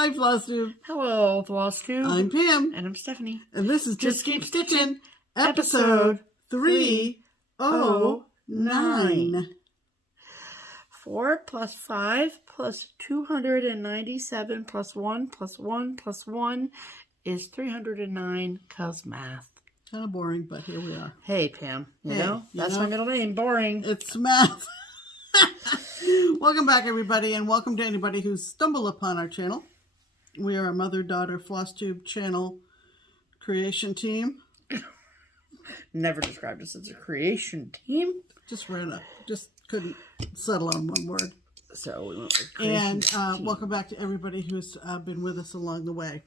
Hi, FlossTube. Hello, FlossTube. I'm Pam. And I'm Stephanie. And this is Just Keep Stitching, episode 309. 4 plus 5 plus 297 plus 1 plus 1 plus 1 is 309, cause math. Kind of boring, but here we are. Hey, Pam. You know, that's my middle name. Boring. It's math. Welcome back, everybody, and welcome to anybody who's stumbled upon our channel. We are a mother-daughter FlossTube channel creation team. Never described us as a creation team. Just couldn't settle on one word. So we went with creation and welcome back to everybody who's been with us along the way.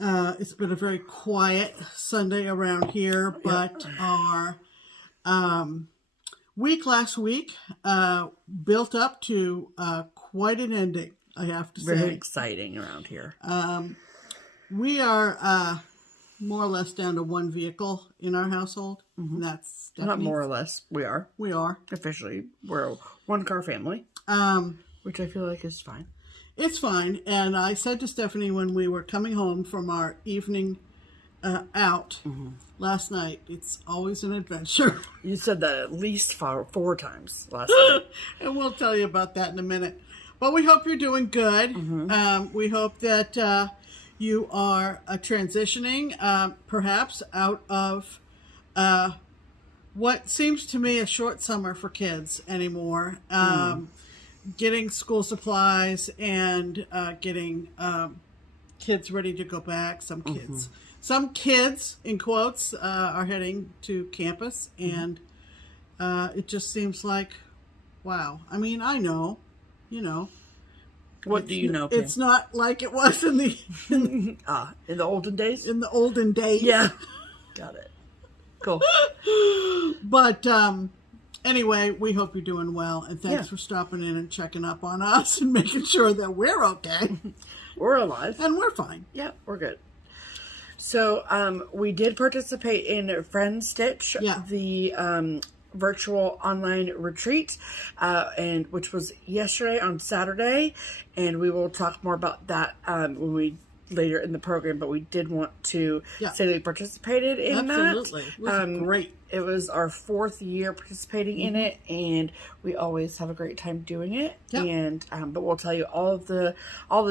It's been a very quiet Sunday around here, but our week last week built up to quite an ending, I have to say. Very exciting around here. We are more or less down to one vehicle in our household. Mm-hmm. And that's Stephanie's. Not more or less. We are. We are. Officially. We're a one-car family. Which I feel like is fine. It's fine. And I said to Stephanie when we were coming home from our evening out last night, it's always an adventure. You said that at least four times last night. And we'll tell you about that in a minute. But we hope you're doing good. Mm-hmm. We hope that you are transitioning perhaps out of what seems to me a short summer for kids anymore. Getting school supplies and getting kids ready to go back. Some kids, in quotes, are heading to campus, and it just seems like, wow. I mean, I know, What do you know, Pam? It's not like it was in the in the olden days. In the olden days, yeah. Got it. Cool. But anyway, we hope you're doing well, and thanks for stopping in and checking up on us and making sure that we're okay. We're alive. And we're fine. Yeah, we're good. So, we did participate in Friend Stitch, the virtual online retreat, and which was yesterday on Saturday, and we will talk more about that when we later in the program, but we did want to say that we participated in that. Absolutely. It was great. It was our 4th year participating in it, and we always have a great time doing it. Yep. And but we'll tell you all the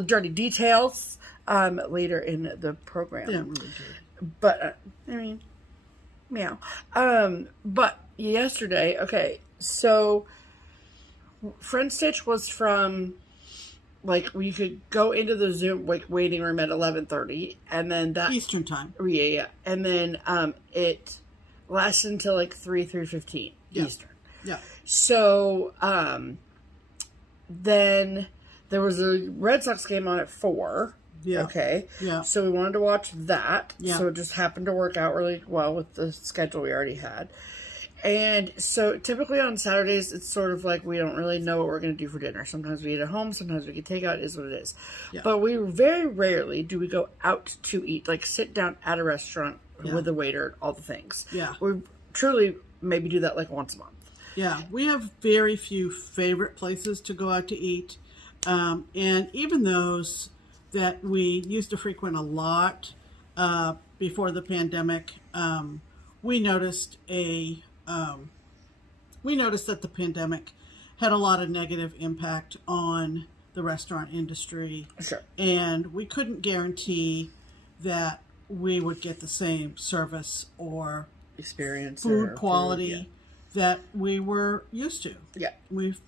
dirty details later in the program. Yeah, really good. But I mean, meow. But yesterday, so Friend Stitch was from we could go into the Zoom waiting room at 11:30, and then that Eastern time. Yeah, and then it lasted until 3:15 Eastern. Yeah. So then there was a Red Sox game on at 4. Yeah. Okay. Yeah. So we wanted to watch that. Yeah. So it just happened to work out really well with the schedule we already had. And so typically on Saturdays, it's sort of like we don't really know what we're going to do for dinner. Sometimes we eat at home. Sometimes we can take out. It is what it is. Yeah. But we very rarely do we go out to eat, sit down at a restaurant with a waiter, all the things. Yeah. We truly maybe do that once a month. Yeah. We have very few favorite places to go out to eat. And even those that we used to frequent a lot before the pandemic, we noticed that the pandemic had a lot of negative impact on the restaurant industry. Sure. And we couldn't guarantee that we would get the same service or experience, food quality that we were used to. Yeah. We've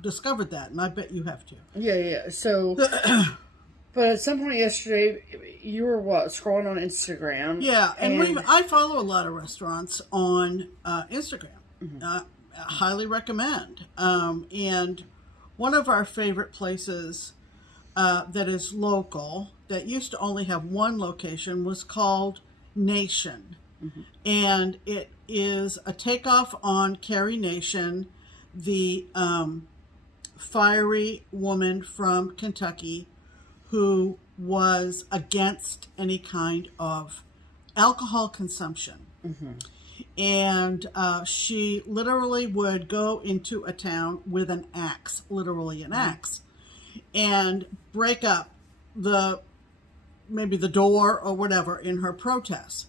discovered that, and I bet you have too. Yeah. So, but at some point yesterday, you were scrolling on Instagram? Yeah, and I follow a lot of restaurants on Instagram. Mm-hmm. Highly recommend. And one of our favorite places that is local, that used to only have one location, was called Nation. Mm-hmm. And it is a takeoff on Carrie Nation, the fiery woman from Kentucky who was against any kind of alcohol consumption. Mm-hmm. And she literally would go into a town with an axe, literally an axe, and break up maybe the door or whatever in her protest.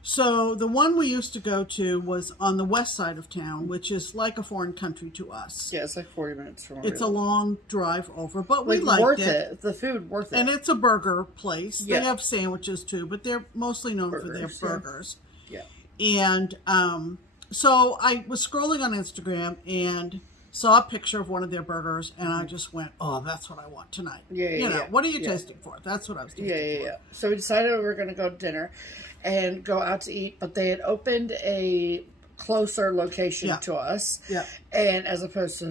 So the one we used to go to was on the west side of town, which is like a foreign country to us. Yeah, it's like 40 minutes from where It's we a live. long drive over, but we Like, liked worth it. The food worth it. And it's a burger place. Yeah. They have sandwiches too, but they're mostly known for their Burgers, yeah. burgers. Yeah. And so I was scrolling on Instagram and saw a picture of one of their burgers, and I just went, "Oh, that's what I want tonight." Yeah. What are you tasting for? That's what I was tasting for. Yeah. So we decided we were going to go to dinner and go out to eat, but they had opened a closer location to us. Yeah. And as opposed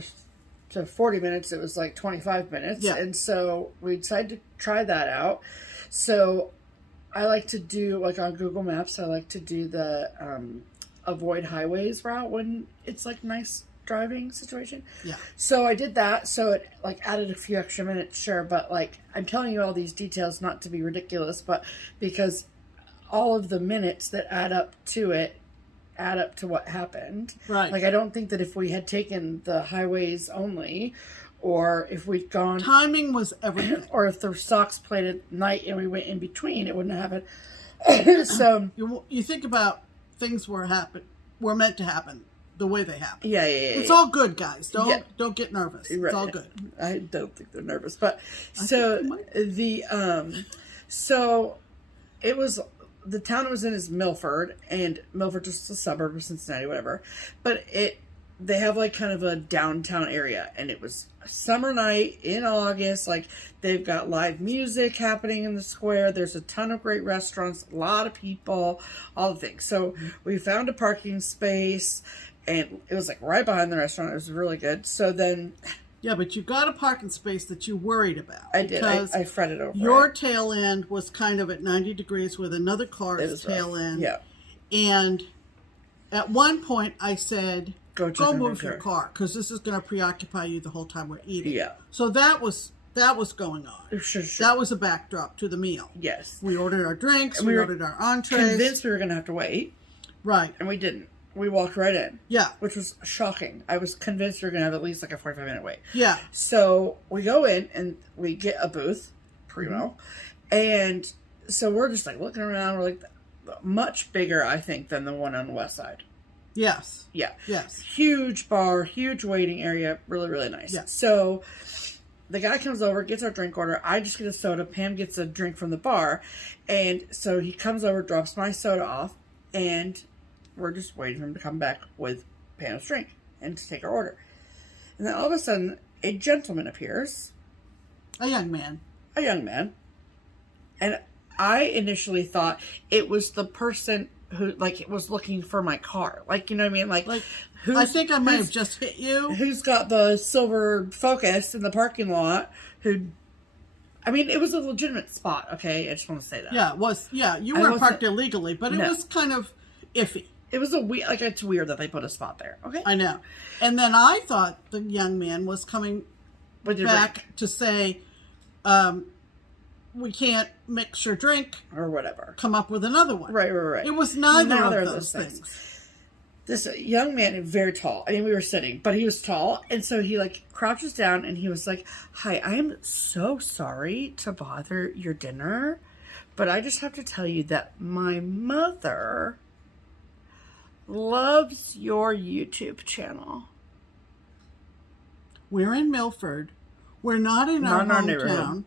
to 40 minutes, it was like 25 minutes. Yeah. And so we decided to try that out. So I like to do, like on Google Maps, I like to do the avoid highways route when it's like nice driving situation. Yeah. So I did that. So it like added a few extra minutes, sure. But like, I'm telling you all these details not to be ridiculous, but because all of the minutes that add up to it add up to what happened. Right. Like, I don't think that if we had taken the highways only, or if we'd gone, Timing was everything. or if the stocks played at night and we went in between, it wouldn't have happened. So You think about things were meant to happen the way they happen. yeah. It's all good, guys. Don't get nervous. It's Right. all good. I don't think they're nervous, but so it was, the town it was in is Milford, and Milford just a suburb of Cincinnati, whatever. But they have like kind of a downtown area, and it was a summer night in August. Like, they've got live music happening in the square. There's a ton of great restaurants, a lot of people, all the things. So we found a parking space, and it was like right behind the restaurant. It was really good. So then, Yeah, but you got a parking space that you worried about. I did. Because I fretted over your it. tail end was kind of at 90 degrees with another It car's was tail rough. end. Yeah. And at one point I said, Go move your car, because this is going to preoccupy you the whole time we're eating. Yeah. So that was going on. Sure. That was a backdrop to the meal. Yes. We ordered our drinks. And We we were ordered our entrees. Convinced we were going to have to wait, Right. and we didn't. We walked right in. Yeah. Which was shocking. I was convinced we were going to have at least like a 45-minute wait. Yeah. So we go in and we get a booth, primo. And so we're just like looking around. We're like, much bigger, I think, than the one on the west side. Yes. Yeah. Yes. Huge bar, huge waiting area. Really, really nice. Yeah. So the guy comes over, gets our drink order. I just get a soda. Pam gets a drink from the bar. And so he comes over, drops my soda off, and we're just waiting for him to come back with Pam's drink and to take our order. And then all of a sudden, a gentleman appears. A young man. A young man. And I initially thought it was the person who, like, was looking for my car. Like, you know what I mean? Like I think I might have just hit you. Who's got the silver Focus in the parking lot? I mean, it was a legitimate spot, okay? I just want to say that. Yeah, it was. Yeah, you weren't parked illegally, but it was kind of iffy. It was it's weird that they put a spot there, okay? I know. And then I thought the young man was coming back to say, we can't mix your drink. Or whatever. Come up with another one. Right. It was neither of those things. This young man is very tall. I mean, we were sitting, but he was tall. And so he, like, crouches down and he was like, "Hi, I am so sorry to bother your dinner, but I just have to tell you that my mother loves your YouTube channel." We're in Milford. We're not in our hometown.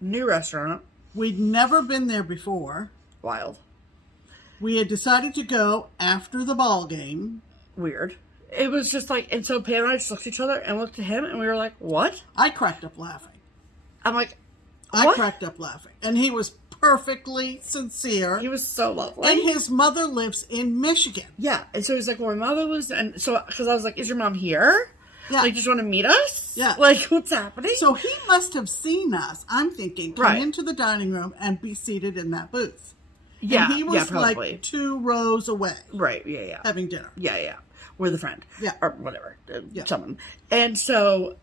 New restaurant. We'd never been there before. Wild. We had decided to go after the ball game. Weird. It was just like, and so Pam and I just looked at each other and looked at him and we were like, "What?" I cracked up laughing. I'm like, what? I cracked up laughing. And he was perfectly sincere. He was so lovely. And his mother lives in Michigan. Yeah. And so he's like, "Well, my mother lives," and so, because I was like, "Is your mom here? Yeah. Like, just want to meet us? Yeah. Like, what's happening?" So he must have seen us, I'm thinking, come into the dining room and be seated in that booth. Yeah. And he was probably like 2 rows away. Right. Yeah. Having dinner. Yeah. With a friend. Yeah. Or whatever. Someone. And so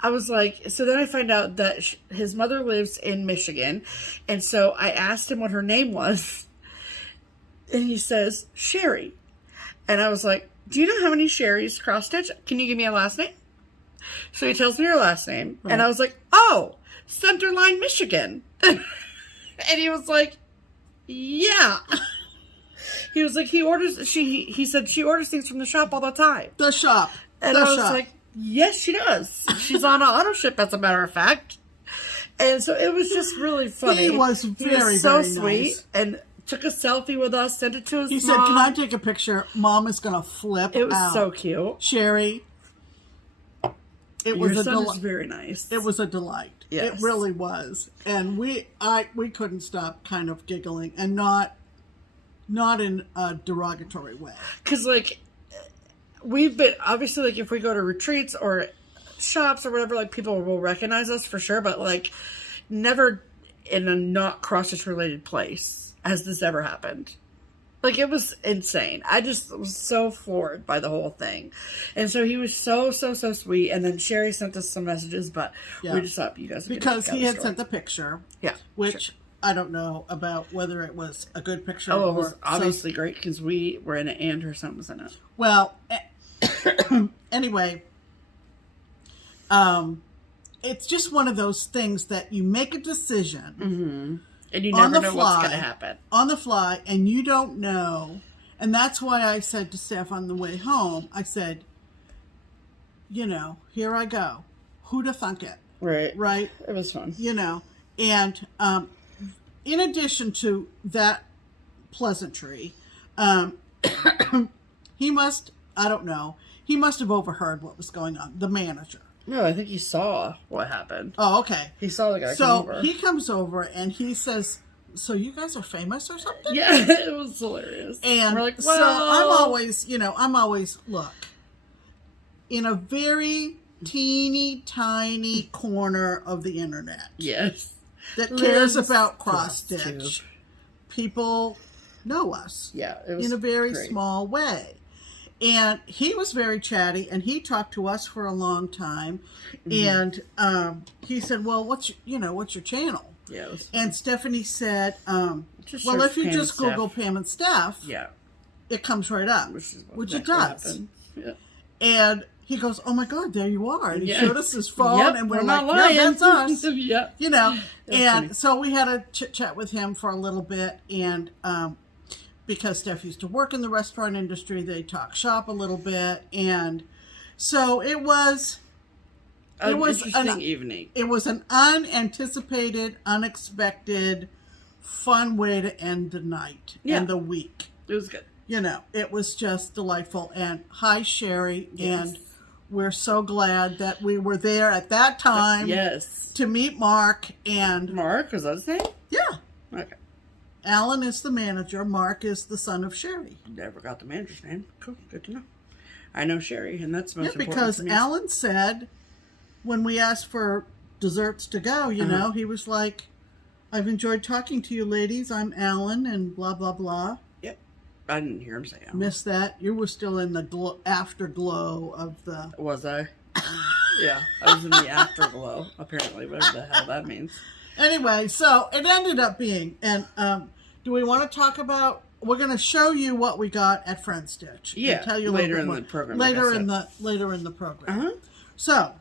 I was like, so then I find out that his mother lives in Michigan. And so I asked him what her name was. And he says, Sherry. And I was like, "Do you know how many Sherrys cross stitch? Can you give me a last name?" So he tells me her last name, Right. and I was like, oh, Centerline, Michigan. And he was like, yeah. He was like, he said she orders things from the shop all the time. The shop. And I was like, yes, she does. She's on an auto ship, as a matter of fact. And so it was just really funny. He was very, so very sweet, nice. and took a selfie with us, sent it to his mom. He said, can I take a picture? Mom is going to flip It was out. so cute. Sherry, it was Your a son is delight. very nice. It was a delight. Yes. It really was. And we couldn't stop kind of giggling, and not in a derogatory way. Because, like, we've been, obviously, like, if we go to retreats or shops or whatever, like, people will recognize us for sure, but, like, never in a not cross-stitch related place has this ever happened. Like, it was insane. I just was so floored by the whole thing. And so he was so sweet. And then Sherry sent us some messages, but we just thought you guys would because he had sent the picture. Yeah. Which sure. I don't know about whether it was a good picture. Oh, or it was obviously great because we were in it and her son was in it. Well, anyway, it's just one of those things that you make a decision. Mm-hmm. And you never know what's going to happen. On the fly, and you don't know. And that's why I said to Steph on the way home, I said, you know, here I go. Who'd have thunk it? Right. Right? It was fun. You know, and in addition to that pleasantry, he must have overheard what was going on, the manager. No, I think he saw what happened. Oh, okay. He saw the guy come over. So he comes over and he says, so you guys are famous or something? Yeah, it was hilarious. And we're like, so I'm always, look, in a very teeny tiny corner of the internet. Yes. That cares Lives about FlossTube. cross-stitch. People know us. Yeah, it was in a very great. small way. And he was very chatty, and he talked to us for a long time. Mm-hmm. And he said, well, what's your channel? Yeah. And Stephanie said, well, search if you Pam just and Google Steph. Pam and Steph, Yeah. it comes right up, Which it exactly does. happened. Yeah. And he goes, oh my God, there you are. And he Yeah. showed us his phone, Yep, and we're not like, lying. yeah, that's us. Yeah. You know, That's and funny. so we had a chit chat with him for a little bit, and because Steph used to work in the restaurant industry, they talk shop a little bit, and so it was An interesting evening. It was an unanticipated, unexpected, fun way to end the night and the week. It was good. You know, it was just delightful. And hi, Sherry, Yes. and we're so glad that we were there at that time. Yes. To meet Mark and Mark, was that his name? yeah. Okay. Alan is the manager. Mark is the son of Sherry. Never got the manager's name. Cool. Good to know. I know Sherry, and that's most important Because to me. Alan said when we asked for desserts to go, you know, he was like, I've enjoyed talking to you ladies. I'm Alan and blah, blah, blah. Yep. I didn't hear him say Alan. Missed that. You were still in the afterglow of the... Was I? Yeah. I was in the afterglow, apparently, whatever the hell that means. Anyway, so it ended up being, and do we want to talk about, we're going to show you what we got at Friend Stitch. Yeah, And tell you a later little bit in the program, Later like I in said. later in the program. Uh-huh. So,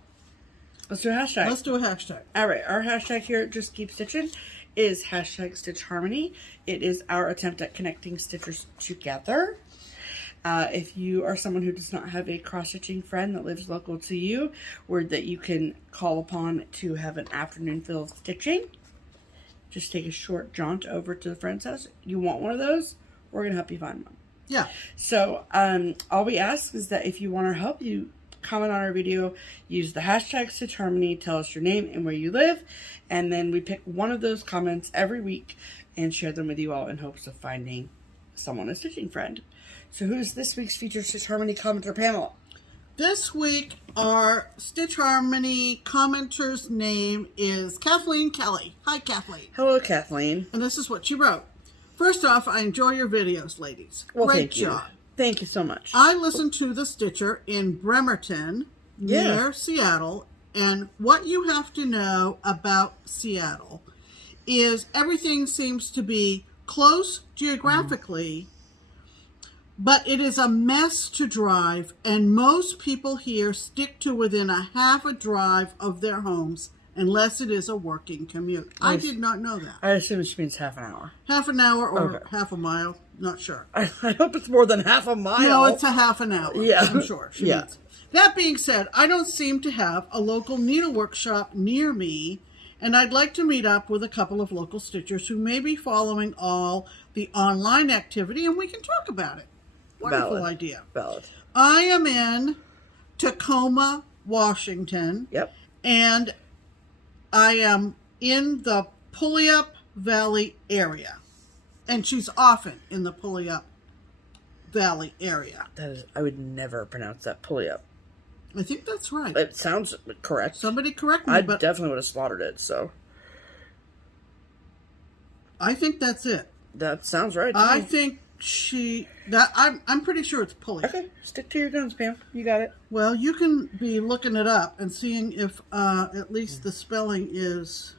Let's do a hashtag. let's do a hashtag. All right, our hashtag here at Just Keep Stitching is hashtag Stitch Harmony. It is our attempt at connecting stitchers together. If you are someone who does not have a cross-stitching friend that lives local to you, or that you can call upon to have an afternoon fill of stitching, just take a short jaunt over to the friend's house. You want one of those? We're going to help you find one. Yeah. So, all we ask is that if you want our help, you comment on our video, use the hashtag Stitch Harmony, tell us your name and where you live, and then we pick one of those comments every week and share them with you all in hopes of finding someone a stitching friend. So who's this week's featured Stitch Harmony commenter, Pamela? This week, our Stitch Harmony commenter's name is Kathleen Kelly. Hi, Kathleen. Hello, Kathleen. And this is what she wrote. First off, I enjoy your videos, ladies. Well, Great thank you. job. Thank you so much. I listen to The Stitcher in Bremerton, near Seattle, and what you have to know about Seattle is everything seems to be close geographically, But it is a mess to drive, and most people here stick to within a half a drive of their homes unless it is a working commute. I did not know that. I assume she means half an hour. Half an hour or half a mile, not sure. I hope it's more than half a mile. No, it's a half an hour. Yeah. I'm sure. She means. That being said, I don't seem to have a local needlework shop near me, and I'd like to meet up with a couple of local stitchers who may be following all the online activity, and we can talk about it. Wonderful idea. Valid. I am in Tacoma, Washington. Yep. And I am in the Puyallup Valley area. And she's often in the Puyallup Valley area. That is, I would never pronounce that Puyallup. I think that's right. It sounds correct. Somebody correct me, I but definitely would have slaughtered it, so. I think that's it. That sounds right. I think I'm pretty sure it's Puyallup. Okay, stick to your guns, Pam. You got it. Well, you can be looking it up and seeing if at least the spelling is,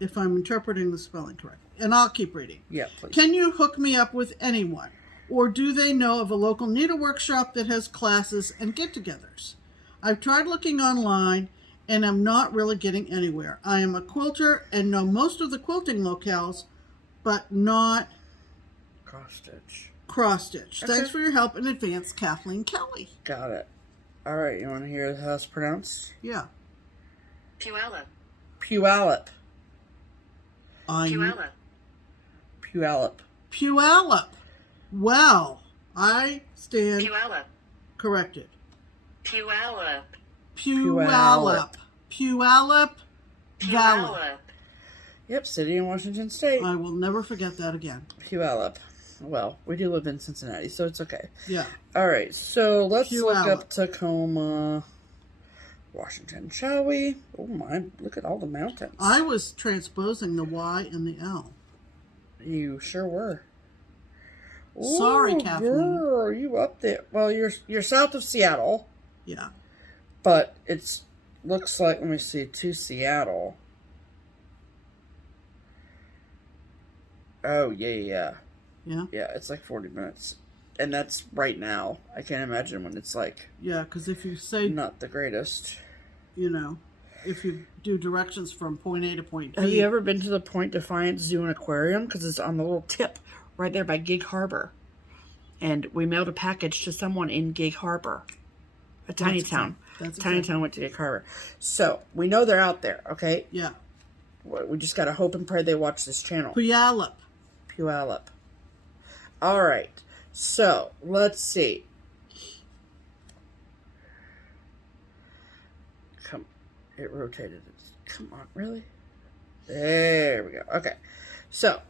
if I'm interpreting the spelling correctly. And I'll keep reading. Yeah, please. Can you hook me up with anyone? Or do they know of a local needlework shop that has classes and get-togethers? I've tried looking online and I'm not really getting anywhere. I am a quilter and know most of the quilting locales, but not cross-stitch. Okay. Thanks for your help in advance, Kathleen Kelly. Got it. All right, you want to hear how it's pronounced? Yeah. Puyallup. Puyallup. Puyallup. Puyallup. Puyallup. Well, I stand Puyallup. corrected. Puyallup. Puyallup. Puyallup Valley. Puyallup. Yep, city in Washington State. I will never forget that again. Puyallup. Well, we do live in Cincinnati, so it's okay. Yeah. All right, so let's Puyallup. look up Tacoma, Washington, shall we? Oh my, look at all the mountains. I was transposing the Y and the L. You sure were. Sorry, Ooh, Kathleen. Girl, you up there? Well, you're south of Seattle, Yeah. but it's looks like, let me see, to Seattle. Oh yeah. Yeah? Yeah, it's like 40 minutes, and that's right now. I can't imagine when it's like Yeah, because if you say, not the greatest. you know, if you do directions from point A to point B. Have you ever been to the Point Defiance Zoo and Aquarium? Because it's on the little tip right there by Gig Harbor. And we mailed a package to someone in Gig Harbor. A tiny town. Tiny town went to Gig Harbor. So, we know they're out there, okay? Yeah. We just got to hope and pray they watch this channel. Puyallup. Puyallup. All right. So, let's see. Come. It rotated. Come on, really? There we go. Okay. So,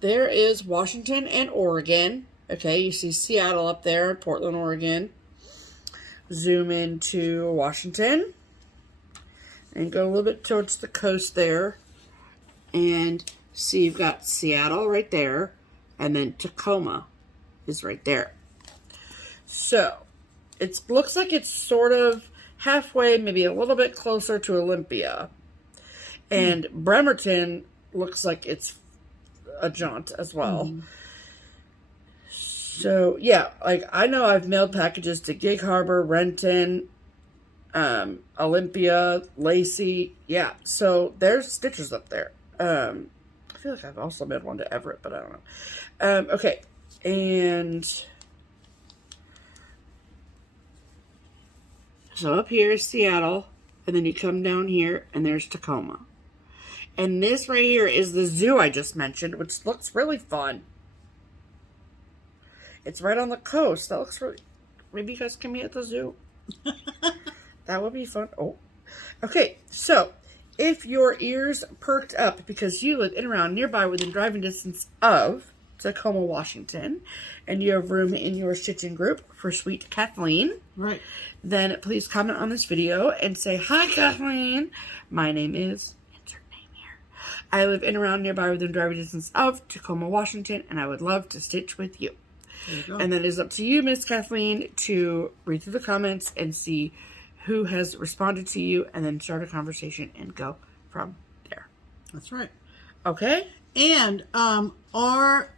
there is Washington and Oregon. Okay, you see Seattle up there, Portland, Oregon. Zoom into Washington. And go a little bit towards the coast there. And see, you've got Seattle right there. And then Tacoma is right there. So, it looks like it's sort of halfway, maybe a little bit closer to Olympia. And Bremerton looks like it's a jaunt as well. So, yeah, like, I know I've mailed packages to Gig Harbor, Renton, Olympia, Lacey. Yeah, so there's stitchers up there. I feel like I've also mailed one to Everett, but I don't know. Okay, and so up here is Seattle, and then you come down here, and there's Tacoma. And this right here is the zoo I just mentioned, which looks really fun. It's right on the coast. That looks really... Maybe you guys can meet at the zoo. That would be fun. Oh. Okay, so if your ears perked up because you live in around nearby within driving distance of Tacoma, Washington, and you have room in your stitching group for sweet Kathleen, Right. then please comment on this video and say, "Hi, Kathleen. My name is..." Insert name here. I live in around nearby within driving distance of Tacoma, Washington, and I would love to stitch with you. There you go. And then it is up to you, Miss Kathleen, to read through the comments and see who has responded to you, and then start a conversation and go from there. That's right. Okay? And our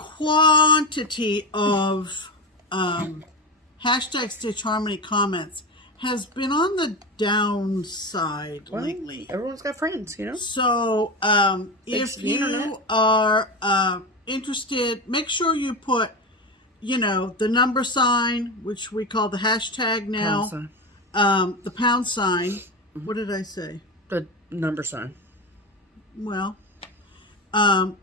quantity of hashtag Stitch Harmony comments has been on the downside lately. Everyone's got friends, you know? So if you are interested, make sure you put, the number sign, which we call the hashtag now, the pound sign. What did I say? The number sign. Well, and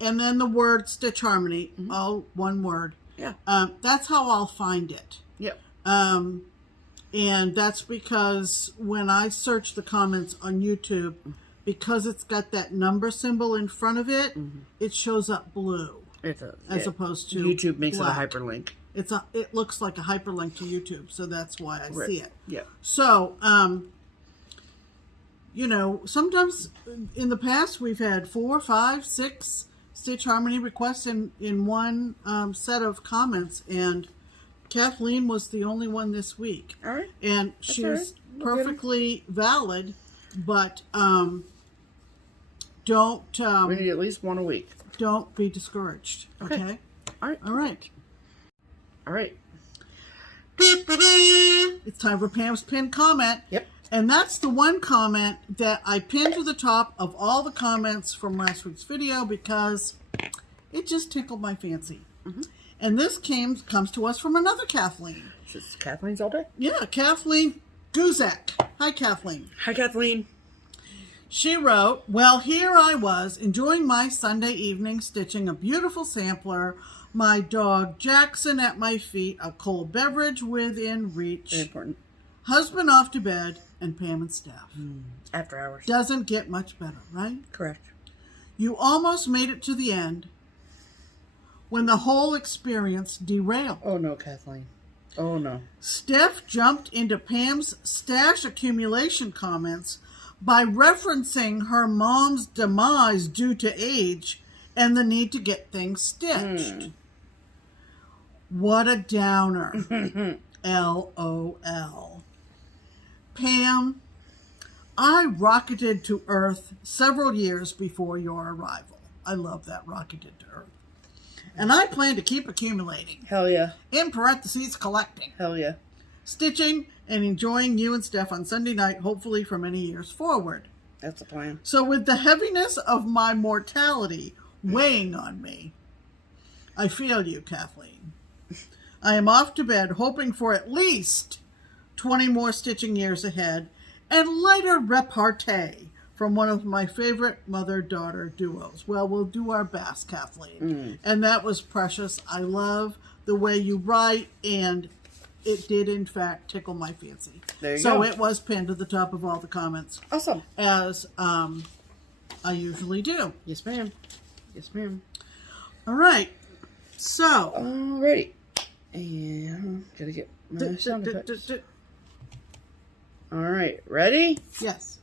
then the word Stitch Harmony, all one word. Yeah. That's how I'll find it. Yep. And that's because when I search the comments on YouTube, because it's got that number symbol in front of it, it shows up blue. It does. As opposed to YouTube makes black. it a hyperlink. It looks like a hyperlink to YouTube, so that's why I see it. Yeah. So, sometimes in the past we've had 4, 5, 6 Stitch Harmony requests in one set of comments, and Kathleen was the only one this week. All right. And she was perfectly valid, but don't... we need at least one a week. Don't be discouraged, okay? All right. All right. All right. It's time for Pam's pinned comment. Yep. And that's the one comment that I pinned to the top of all the comments from last week's video because it just tickled my fancy. And this comes to us from another Kathleen. This is Kathleen's all day? Yeah, Kathleen Guzak. Hi, Kathleen. Hi, Kathleen. She wrote, well, here I was enjoying my Sunday evening stitching a beautiful sampler, my dog Jackson at my feet, a cold beverage within reach, Very important. husband off to bed, and Pam and Steph. After hours. Doesn't get much better, right? Correct. You almost made it to the end when the whole experience derailed. Oh, no, Kathleen. Oh, no. Steph jumped into Pam's stash accumulation comments by referencing her mom's demise due to age and the need to get things stitched. What a downer. LOL. Pam, I rocketed to Earth several years before your arrival. I love that, rocketed to Earth. And I plan to keep accumulating. Hell yeah. In parentheses, collecting. Hell yeah. Stitching and enjoying you and Steph on Sunday night, hopefully for many years forward. That's the plan. So with the heaviness of my mortality weighing on me, I feel you, Kathleen. I am off to bed hoping for at least 20 more stitching years ahead and lighter repartee from one of my favorite mother-daughter duos. Well, we'll do our best, Kathleen. And that was precious. I love the way you write, and it did, in fact, tickle my fancy. There you so go. it was pinned to the top of all the comments. Awesome. As I usually do. Yes, ma'am. Yes, ma'am. All right. So. Alrighty. And gotta get my sound effects. All right. Ready? Yes.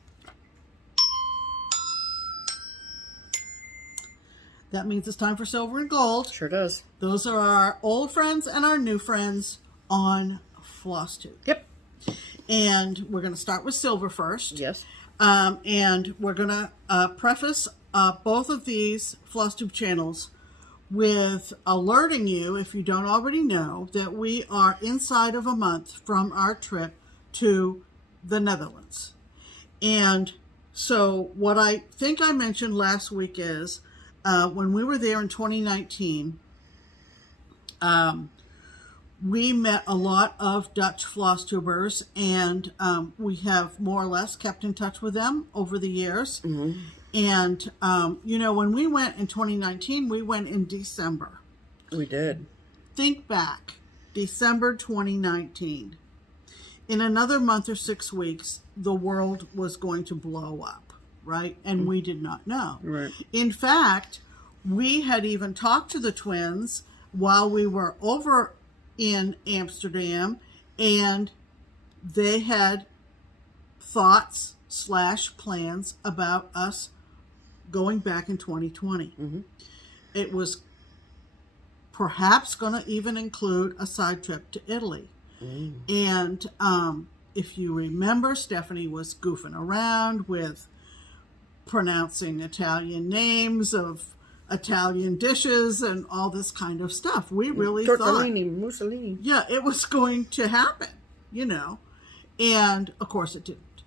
That means it's time for silver and gold. Sure does. Those are our old friends and our new friends on FlossTube. Yep. And we're going to start with silver first. Yes. And we're going to preface both of these FlossTube channels with alerting you, if you don't already know, that we are inside of a month from our trip to the Netherlands. And so what I think I mentioned last week is when we were there in 2019, we met a lot of Dutch FlossTubers, and we have more or less kept in touch with them over the years. And, when we went in 2019, we went in December. We did. Think back, December 2019. In another month or 6 weeks, the world was going to blow up, right? And we did not know. Right. In fact, we had even talked to the twins while we were over in Amsterdam, and they had thoughts/plans about us going back in 2020. It was perhaps going to even include a side trip to Italy. And if you remember, Stephanie was goofing around with pronouncing Italian names of Italian dishes and all this kind of stuff. We really Tortellini, thought, Mussolini. yeah, it was going to happen, you know, and of course it didn't.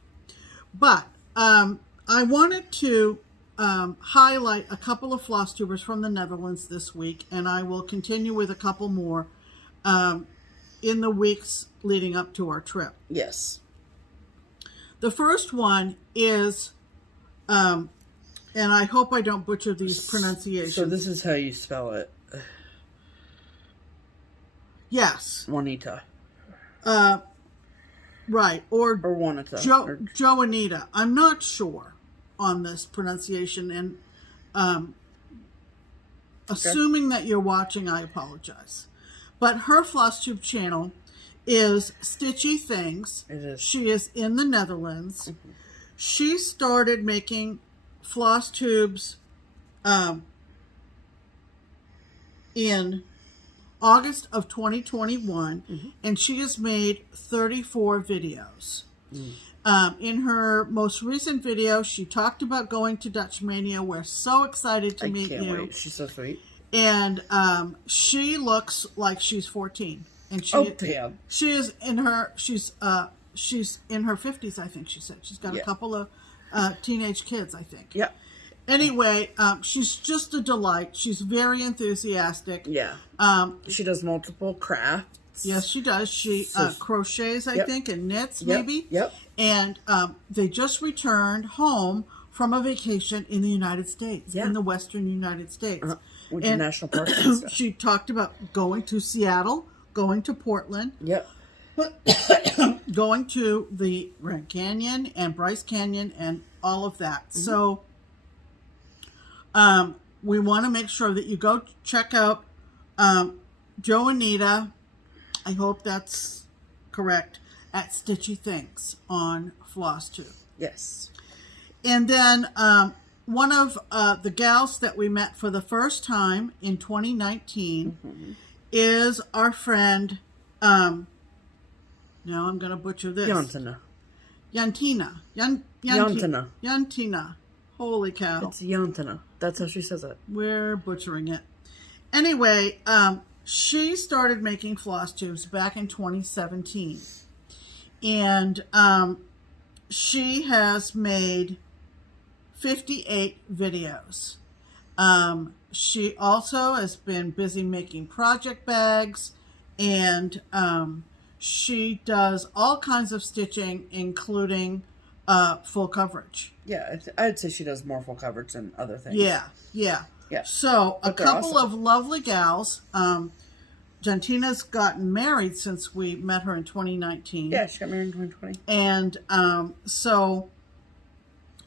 But I wanted to highlight a couple of FlossTubers from the Netherlands this week, and I will continue with a couple more in the weeks leading up to our trip. Yes. The first one is, and I hope I don't butcher these pronunciations. So this is how you spell it. Yes. Juanita. Right. Or Juanita. Joanita. I'm not sure on this pronunciation, and assuming that you're watching, I apologize. But her FlossTube channel is Stitchy Things. It is. She is in the Netherlands. Mm-hmm. She started making FlossTubes in August of 2021, mm-hmm. and she has made 34 videos. Mm. In her most recent video, she talked about going to Dutch Mania. We're so excited to meet you. I can't wait. She's so sweet. And she looks like she's 14. And she, damn. She is in her, she's in her 50s, I think she said. She's got a couple of teenage kids, I think. Yeah. Anyway, she's just a delight. She's very enthusiastic. Yeah. She does multiple crafts. Yes, she does. She crochets, I think, and knits, maybe. Yep. And they just returned home from a vacation in the United States, in the western United States. With the national parks and stuff. She talked about going to Seattle, going to Portland. Yep. Going to the Grand Canyon and Bryce Canyon and all of that. Mm-hmm. So we want to make sure that you go check out Joanita, I hope that's correct, at Stitchy Things on FlossTube. Yes. And then one of the gals that we met for the first time in 2019 mm-hmm. is our friend, now I'm going to butcher this. Yantina. Yantina. Holy cow. It's Yantina. That's how she says it. We're butchering it. Anyway, she started making FlossTubes back in 2017. And she has made 58 videos. She also has been busy making project bags, and she does all kinds of stitching, including full coverage. Yeah, I'd say she does more full coverage than other things. Yeah. So a couple of lovely gals. Gentina's gotten married since we met her in 2019. Yeah, she got married in 2020. And so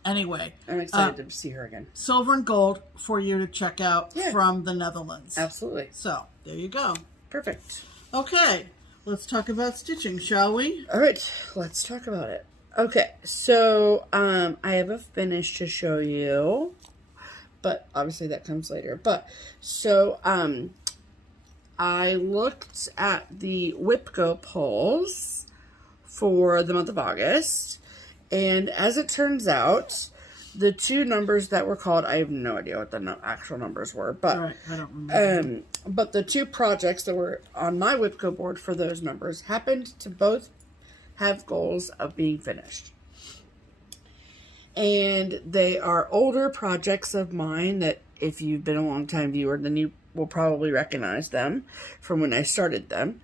anyway, I'm excited to see her again. Silver and gold for you to check out from the Netherlands. Absolutely. So there you go. Perfect. Okay, let's talk about stitching, shall we? All right, let's talk about it. Okay, so I have a finish to show you, but obviously that comes later. But so I looked at the WIPCO polls for the month of August, and as it turns out, the two numbers that were called, I have no idea what the actual numbers were, but right, I don't remember. But the two projects that were on my WIPCO board for those numbers happened to both have goals of being finished. And they are older projects of mine that if you've been a long time viewer, then you will probably recognize them from when I started them.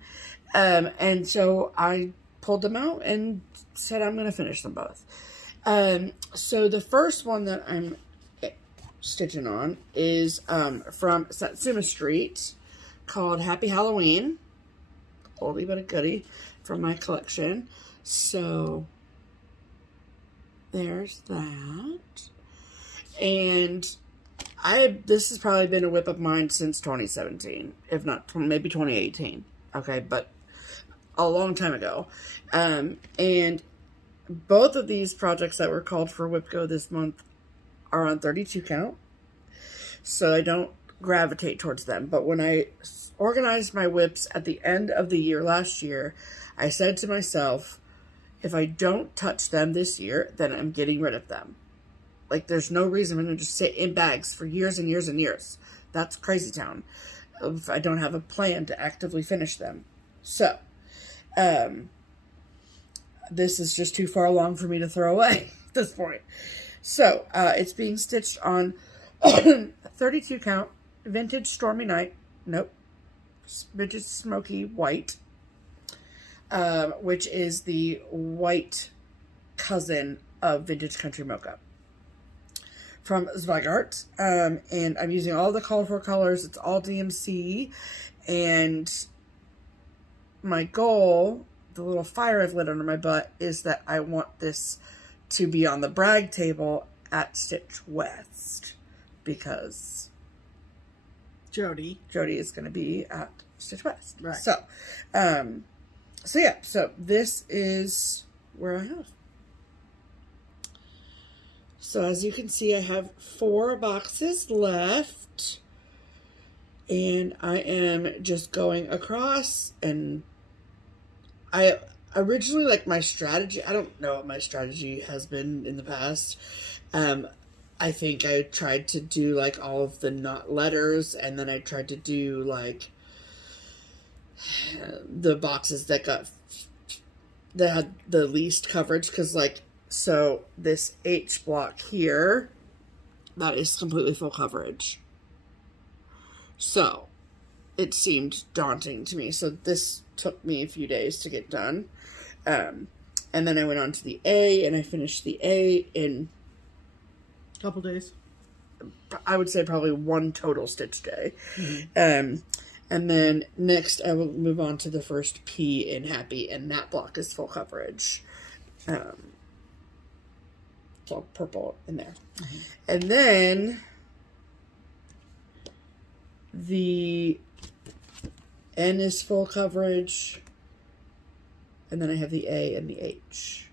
And so I pulled them out and said I'm going to finish them both. So the first one that I'm stitching on is from Satsuma Street, called Happy Halloween. Oldie but a goodie from my collection. So there's that. And this has probably been a whip of mine since 2017, if not maybe 2018. Okay, but a long time ago. And both of these projects that were called for WIPCO this month are on 32 count. So I don't gravitate towards them. But when I organized my whips at the end of the year last year, I said to myself, if I don't touch them this year, then I'm getting rid of them. Like, there's no reason for them to just sit in bags for years and years and years. That's crazy town if I don't have a plan to actively finish them. So, this is just too far along for me to throw away at this point. So, it's being stitched on 32 count vintage Stormy Night. Nope. Vintage Smoky White. Which is the white cousin of Vintage Country Mocha from Zweigart. And I'm using all the colorful colors. It's all DMC. And my goal, the little fire I've lit under my butt, is that I want this to be on the brag table at Stitch West, because Jody is going to be at Stitch West. Right. So yeah, so this is where I have. So as you can see, I have 4 boxes left, and I am just going across. And I originally, like, my strategy, I don't know what my strategy has been in the past. I think I tried to do, like, all of the not letters, and then I tried to do, like, the boxes that had the least coverage, because, like, so this H block here, that is completely full coverage. So it seemed daunting to me. So this took me a few days to get done. And then I went on to the A, and I finished the A in a couple days. I would say probably 1 total stitch day. Mm-hmm. And then next I will move on to the first P in Happy, and that block is full coverage. It's all purple in there. Mm-hmm. And then the N is full coverage. And then I have the A and the H.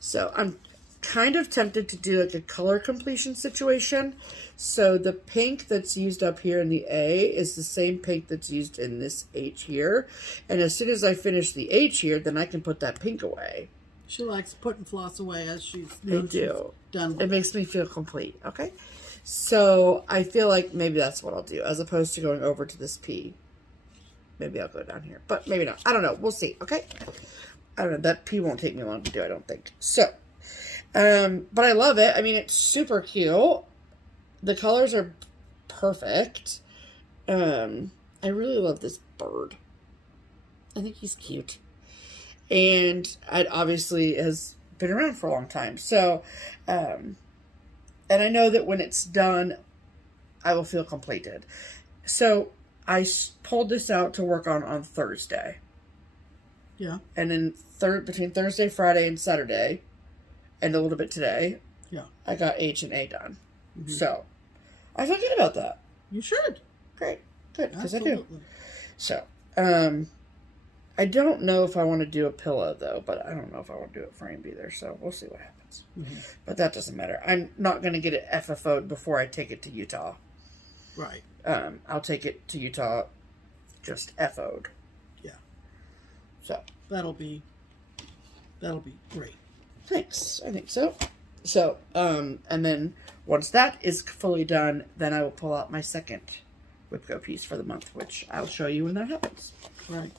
So I'm kind of tempted to do like a color completion situation. So the pink that's used up here in the A is the same pink that's used in this H here. And as soon as I finish the H here, then I can put that pink away. She likes putting floss away as she's done. It makes me feel complete. Okay. So I feel like maybe that's what I'll do, as opposed to going over to this P. Maybe I'll go down here, but maybe not. I don't know. We'll see. Okay. I don't know. That P won't take me long to do, I don't think. So, but I love it. I mean, it's super cute. The colors are perfect. I really love this bird. I think he's cute. And it obviously has been around for a long time. So, and I know that when it's done, I will feel completed. So I pulled this out to work on Thursday. Yeah. And then between Thursday, Friday, and Saturday, and a little bit today, yeah, I got H and A done. Mm-hmm. So I feel good about that. You should. Great. Good, because I do. So, I don't know if I want to do a pillow, though, but I don't know if I want to do it framed either, so we'll see what happens. Mm-hmm. But that doesn't matter. I'm not going to get it FFO'd before I take it to Utah. Right. I'll take it to Utah just FO'd. Yeah. So. That'll be great. Thanks. I think so. So, and then once that is fully done, then I will pull out my second WIPCO piece for the month, which I'll show you when that happens. Right.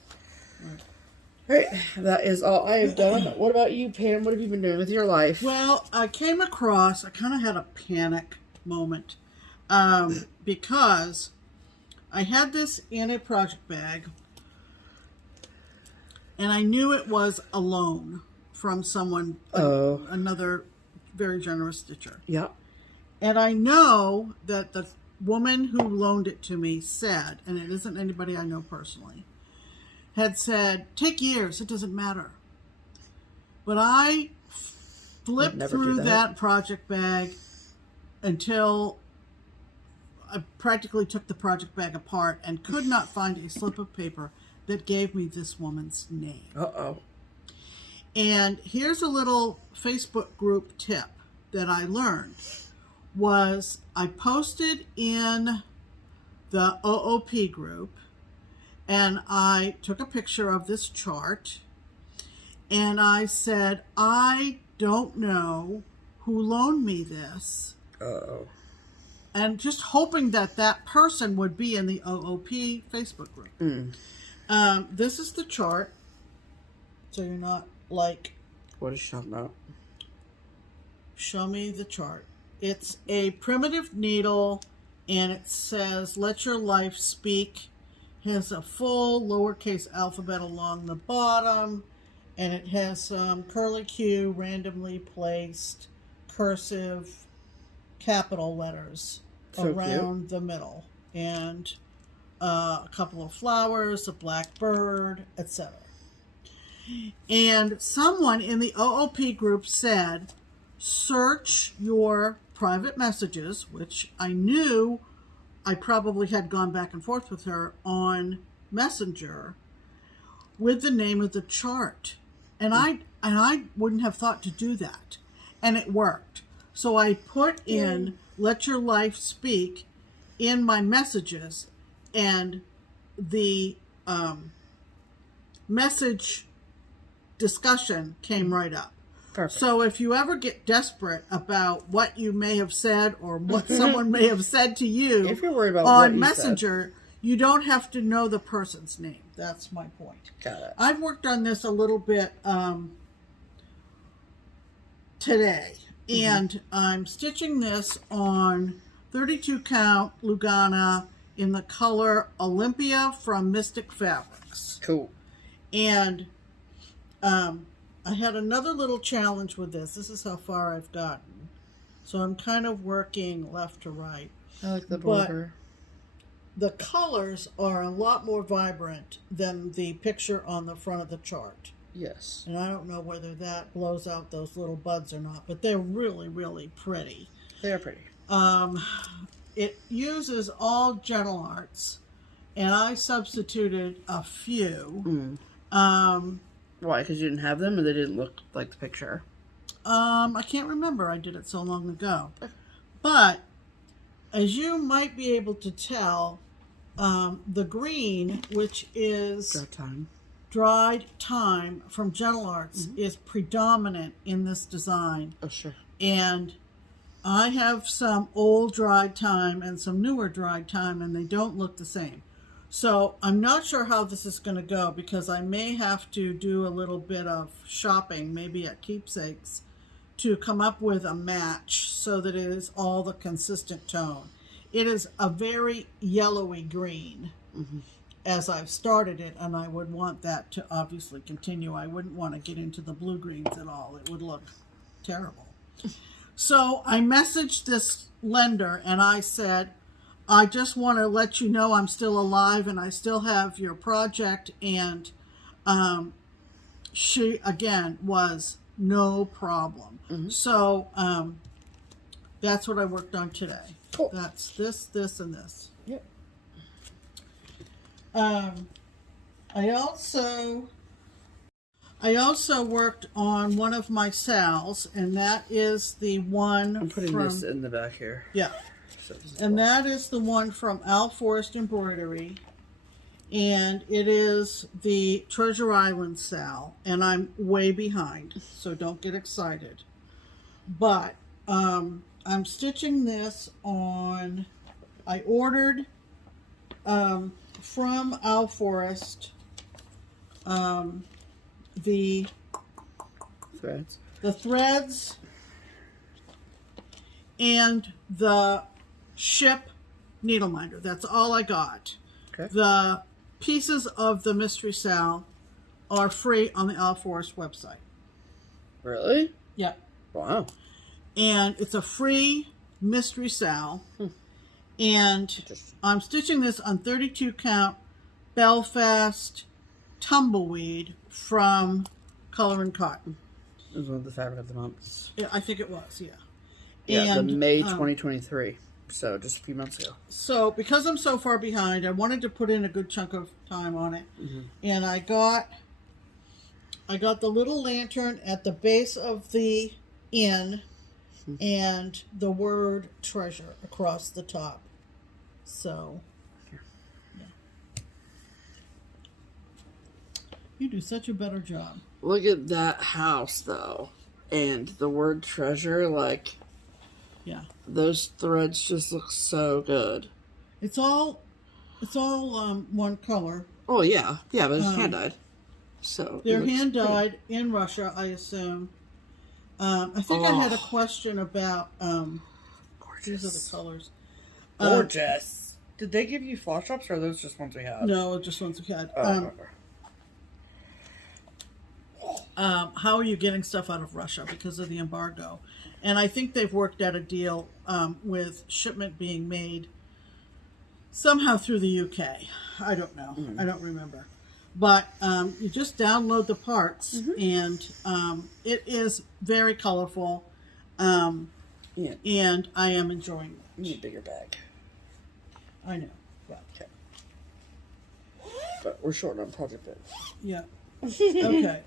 Right. That is all I have done. What about you, Pam? What have you been doing with your life? Well, I kind of had a panic moment because I had this in a project bag, and I knew it was a loan from someone, another very generous stitcher. Yeah. And I know that the woman who loaned it to me said, and it isn't anybody I know personally, had said, take years, it doesn't matter. But I flipped through that project bag until I practically took the project bag apart and could not find a slip of paper that gave me this woman's name. Uh-oh. And here's a little Facebook group tip that I learned. Was I posted in the OOP group, and I took a picture of this chart, and I said, I don't know who loaned me this. Uh-oh. And just hoping that that person would be in the OOP Facebook group. This is the chart. So you're not like... What is showing up? Show me the chart. It's a primitive needle, and it says, let your life speak. It has a full lowercase alphabet along the bottom, and it has some curly Q, randomly placed, cursive, capital letters around the middle, and a couple of flowers, a black bird, etc. And someone in the OOP group said, search your private messages, which I knew I probably had gone back and forth with her on Messenger, with the name of the chart. And I wouldn't have thought to do that. And it worked. So I put in let your life speak in my messages, and the message discussion came right up. Perfect. So if you ever get desperate about what you may have said or what someone may have said to you if you're worried about on what you Messenger, you don't have to know the person's name. That's my point. Got it. I've worked on this a little bit today, and I'm stitching this on 32 count Lugana in the color Olympia from Mystic Fabrics. Cool. And I had another little challenge with this. This is how far I've gotten. So I'm kind of working left to right. I like the border. The colors are a lot more vibrant than the picture on the front of the chart. Yes. And I don't know whether that blows out those little buds or not, but they're really, really pretty. They are pretty. It uses all Gentle Arts, and I substituted a few. Why? Because you didn't have them, or they didn't look like the picture? I can't remember. I did it so long ago. But as you might be able to tell, the green, which is dried thyme from Gentle Arts, is predominant in this design. Oh, sure. And I have some old dried thyme and some newer dried thyme, and they don't look the same. So I'm not sure how this is going to go, because I may have to do a little bit of shopping, maybe at Keepsakes, to come up with a match so that it is all the consistent tone. It is a very yellowy green as I've started it, and I would want that to obviously continue. I wouldn't want to get into the blue greens at all. It would look terrible. So I messaged this lender and I said, I just want to let you know I'm still alive and I still have your project. And she, again, was no problem. So that's what I worked on today. Cool. That's this, and this. Yep. I also worked on one of my SALs, and that is the one I'm putting from, this in the back here. Yeah. So And that is the one from Al Forest Embroidery. And it is the Treasure Island SAL. And I'm way behind, so don't get excited. But I'm stitching this on, I ordered from Al Forest the threads and the ship needle minder. That's all I got. Okay. The pieces of the Mystery SAL are free on the Al Forest website. Really? Yeah. Wow. And it's a free Mystery SAL. And I'm stitching this on 32 count Belfast Tumbleweed from Color and Cotton. It was one of the fabric of the months. Yeah, I think it was, yeah. Yeah, And, the May 2023. So just a few months ago. So because I'm so far behind, I wanted to put in a good chunk of time on it. And I got the little lantern at the base of the inn and the word treasure across the top. So, yeah. You do such a better job. Look at that house, though. And the word treasure, like, Yeah. those threads just look so good. It's all one color. Oh, yeah. Yeah, but it's hand-dyed. So They're hand-dyed in Russia, I assume. I think I had a question about, these are the colors. Gorgeous. Did they give you floss shops, or are those just ones we had? No, just ones we had. Oh, How are you getting stuff out of Russia because of the embargo? And I think they've worked out a deal with shipment being made somehow through the UK. I don't know. I don't remember. But you just download the parts, and it is very colorful, and I am enjoying it. You need a bigger bag. I know. But, okay. But we're short on project bits. Yeah. Okay.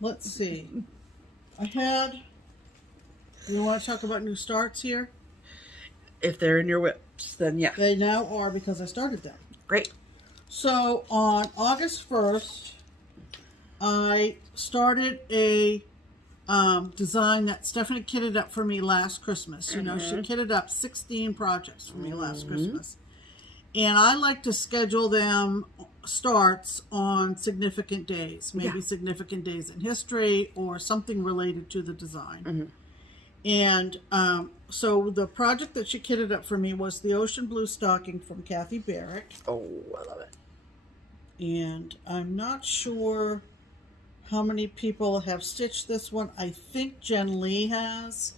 Let's see. You want to talk about new starts here? If they're in your whips, then yeah. They now are because I started them. Great. So on August 1st, I started a design that Stephanie kitted up for me last Christmas. You know, she kitted up 16 projects for me last Christmas. And I like to schedule them starts on significant days, maybe significant days in history or something related to the design. And so the project that she kitted up for me was the Ocean Blue Stocking from Kathy Barrick. Oh, I love it. And I'm not sure how many people have stitched this one. I think Jen Lee has.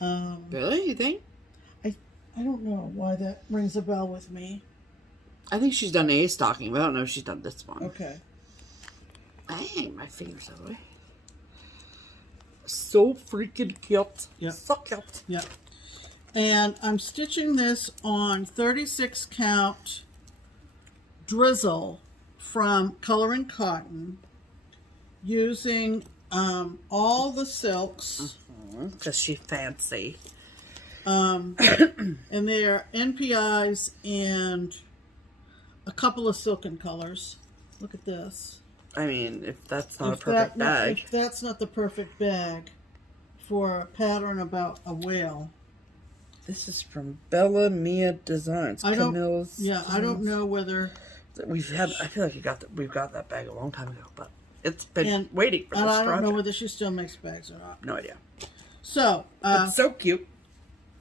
Really? You think? I don't know why that rings a bell with me. I think she's done a stocking, but I don't know if she's done this one. Okay. Dang, my fingers are away. So freaking cute. Yep. So cute. Yep. And I'm stitching this on 36 count drizzle from Color and Cotton using all the silks. Because she's fancy. And they are NPIs and a couple of silken colors. Look at this. I mean, if that's not a perfect bag. If that's not the perfect bag for a pattern about a whale. This is from Bella Mia Designs. Camille's Designs. I don't know whether we've had. I feel like we've got that bag a long time ago, but it's been waiting for this project. I don't know whether she still makes bags or not. No idea. So it's so cute.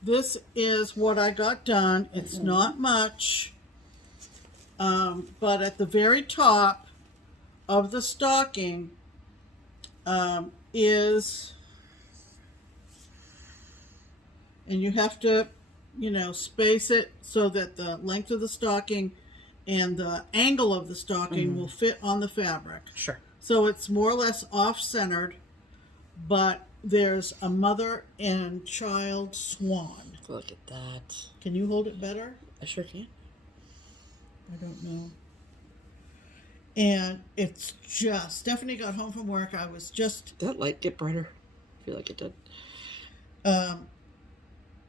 This is what I got done. It's not much, but at the very top of the stocking is, and you have to, space it so that the length of the stocking and the angle of the stocking will fit on the fabric. Sure. So it's more or less off-centered, but there's a mother and child swan. Look at that. Can you hold it better? I sure can. I don't know. And it's just, Stephanie got home from work. I was just... Did that light get brighter? I feel like it did.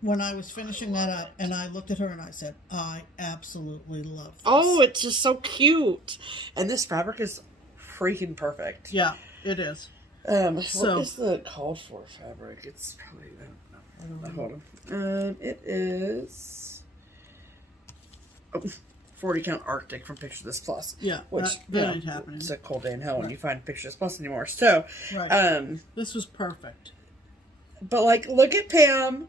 When I was finishing that up, and I looked at her and I said, I absolutely love this. Oh, it's just so cute. And this fabric is freaking perfect. Yeah, it is. What is the called for fabric? It's probably, I don't know. Hold on. It is 40 count Arctic from Picture This Plus. Yeah, which that ain't happening. It's a cold day in hell when you find Picture This Plus anymore. So, this was perfect. But look at Pam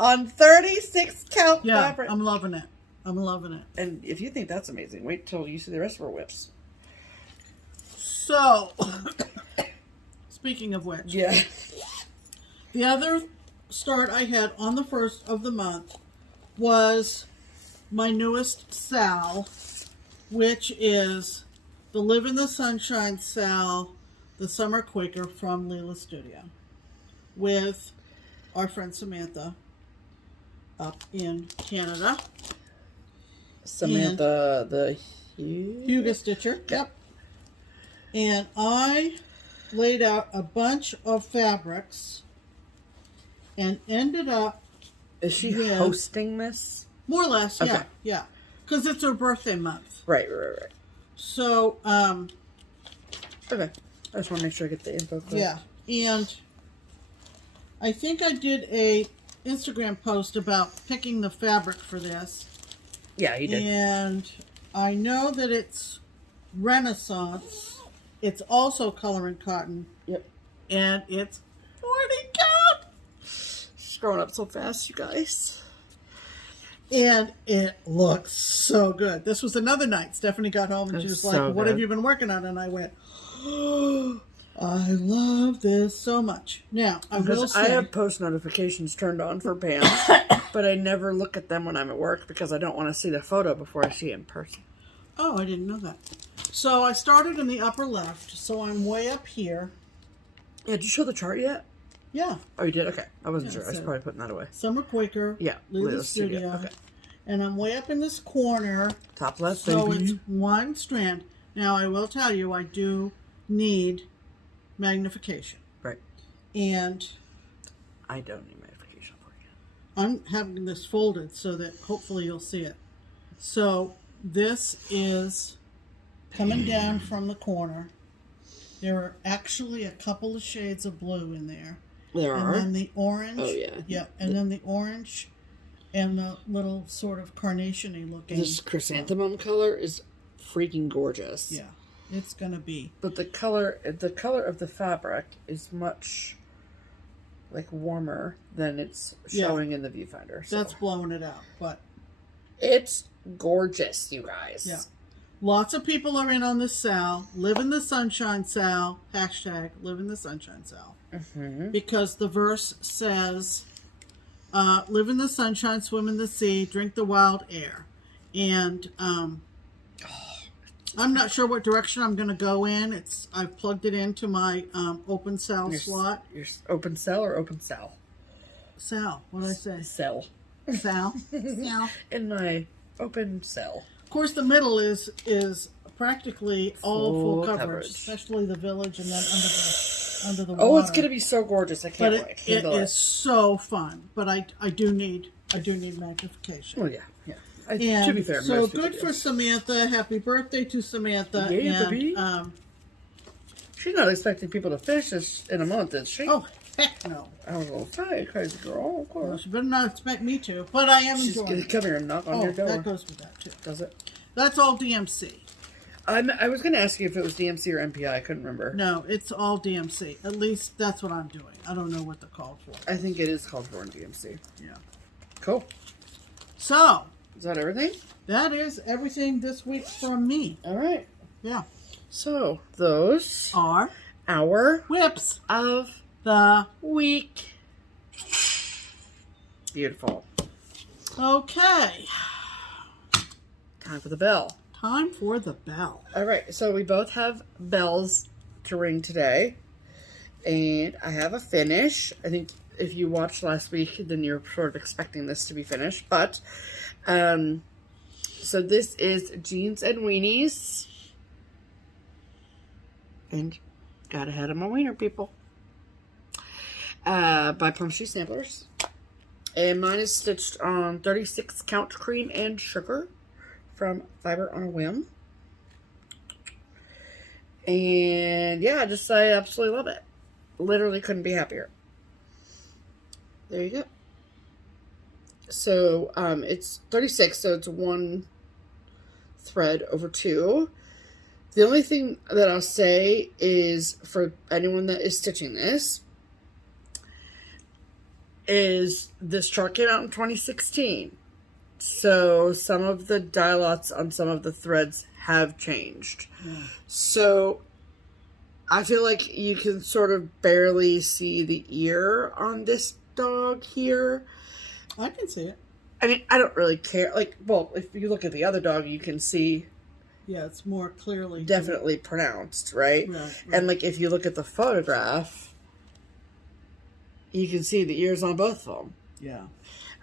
on 36 count fabric. I'm loving it. I'm loving it. And if you think that's amazing, wait till you see the rest of our whips. So, speaking of which, the other start I had on the 1st of the month was my newest SAL, which is the Live in the Sunshine SAL, the Summer Quaker from Leela Studio, with our friend Samantha up in Canada. Samantha, the Huga Stitcher. Yep. And I laid out a bunch of fabrics and ended up... Is she hosting this? More or less, okay. Yeah. Because it's her birthday month. Right. So, okay. I just want to make sure I get the info correct. Yeah. And I think I did a Instagram post about picking the fabric for this. Yeah, you did. And I know that it's Renaissance. It's also color and cotton. Yep. And it's 40 count. It's growing up so fast, you guys. And it looks so good. This was another night. Stephanie got home and she was like, what have you been working on? And I went, oh, I love this so much. Now, I will say, I have post notifications turned on for pants, but I never look at them when I'm at work because I don't want to see the photo before I see it in person. oh, I didn't know that. So I started in the upper left. So I'm way up here. Yeah, did you show the chart yet? Yeah. Oh, you did? Okay. I wasn't Yeah, sure. I was so- probably putting that away. Summer Quaker. Yeah. Little Studio. Okay. And I'm way up in this corner. Top left, So baby. it's one strand. Now, I will tell you, I do need magnification. Right. And I don't need magnification for you. I'm having this folded so that hopefully you'll see it. So this is coming down from the corner. There are actually a couple of shades of blue in there. There And are. then the orange. Oh, yeah. Yeah, and then the orange and the little sort of carnation-y looking. This chrysanthemum color is freaking gorgeous. Yeah, it's going to be. But the color of the fabric is much like warmer than it's showing in the viewfinder. So. That's blowing it out, but It's gorgeous, you guys. yeah. Lots of people are in on this Sal. Live in the Sunshine Sal. Hashtag Live in the Sunshine Sal. Mm-hmm. Because the verse says, live in the sunshine, swim in the sea, drink the wild air. And I'm not sure what direction I'm going to go in. I've plugged it into my open Sal slot. Your open cell or open Sal? Sal, what did I say? Cell. Sal. Sal. In my open cell. Of course, the middle is practically all full Full coverage, coverage. especially the village and then under the water. Oh, it's going to be so gorgeous. I can't But wait. it is so fun. But I do need magnification. Oh, yeah. Yeah. And to be fair, so most people good do. for Samantha. Happy birthday to Samantha. Yeah, and, baby. She's not expecting people to finish this in a month, is she? oh, heck no. I was going to say, crazy girl. Of Well, course. she better not expect me to. But I am She's enjoying going to it. come here and knock on Oh, your door. that goes with that, too. Does it? That's all DMC. I was going to ask you if it was DMC or MPI. I couldn't remember. No, it's all DMC. At least that's what I'm doing. I don't know what they're called for. I think it is called for in DMC. Yeah. Cool. So, Is that everything? that is everything this week from me. All right. Yeah. So, those Are our whips of the week. Beautiful. okay. Time for the bell. Time for the bell. All right. So, we both have bells to ring today. And I have a finish. I think if you watched last week, then you're sort of expecting this to be finished. But, so this is Jeans and Weenies. And got ahead of my wiener, people. By Plum Shoe Samplers. And mine is stitched on 36 count cream and sugar from Fiber on a Whim. And yeah, I absolutely love it. Literally couldn't be happier. There you go. So, it's 36, so it's one thread over two. The only thing that I'll say is, for anyone that is stitching this, is this chart came out in 2016. So, some of the dialots on some of the threads have changed. Yeah. So, I feel like you can sort of barely see the ear on this dog here. I can see it. I mean, I don't really care. Like, well, if you look at the other dog, you can see Yeah, it's more clearly. definitely pronounced, right? Right. And like, if you look at the photograph, you can see the ears on both of them.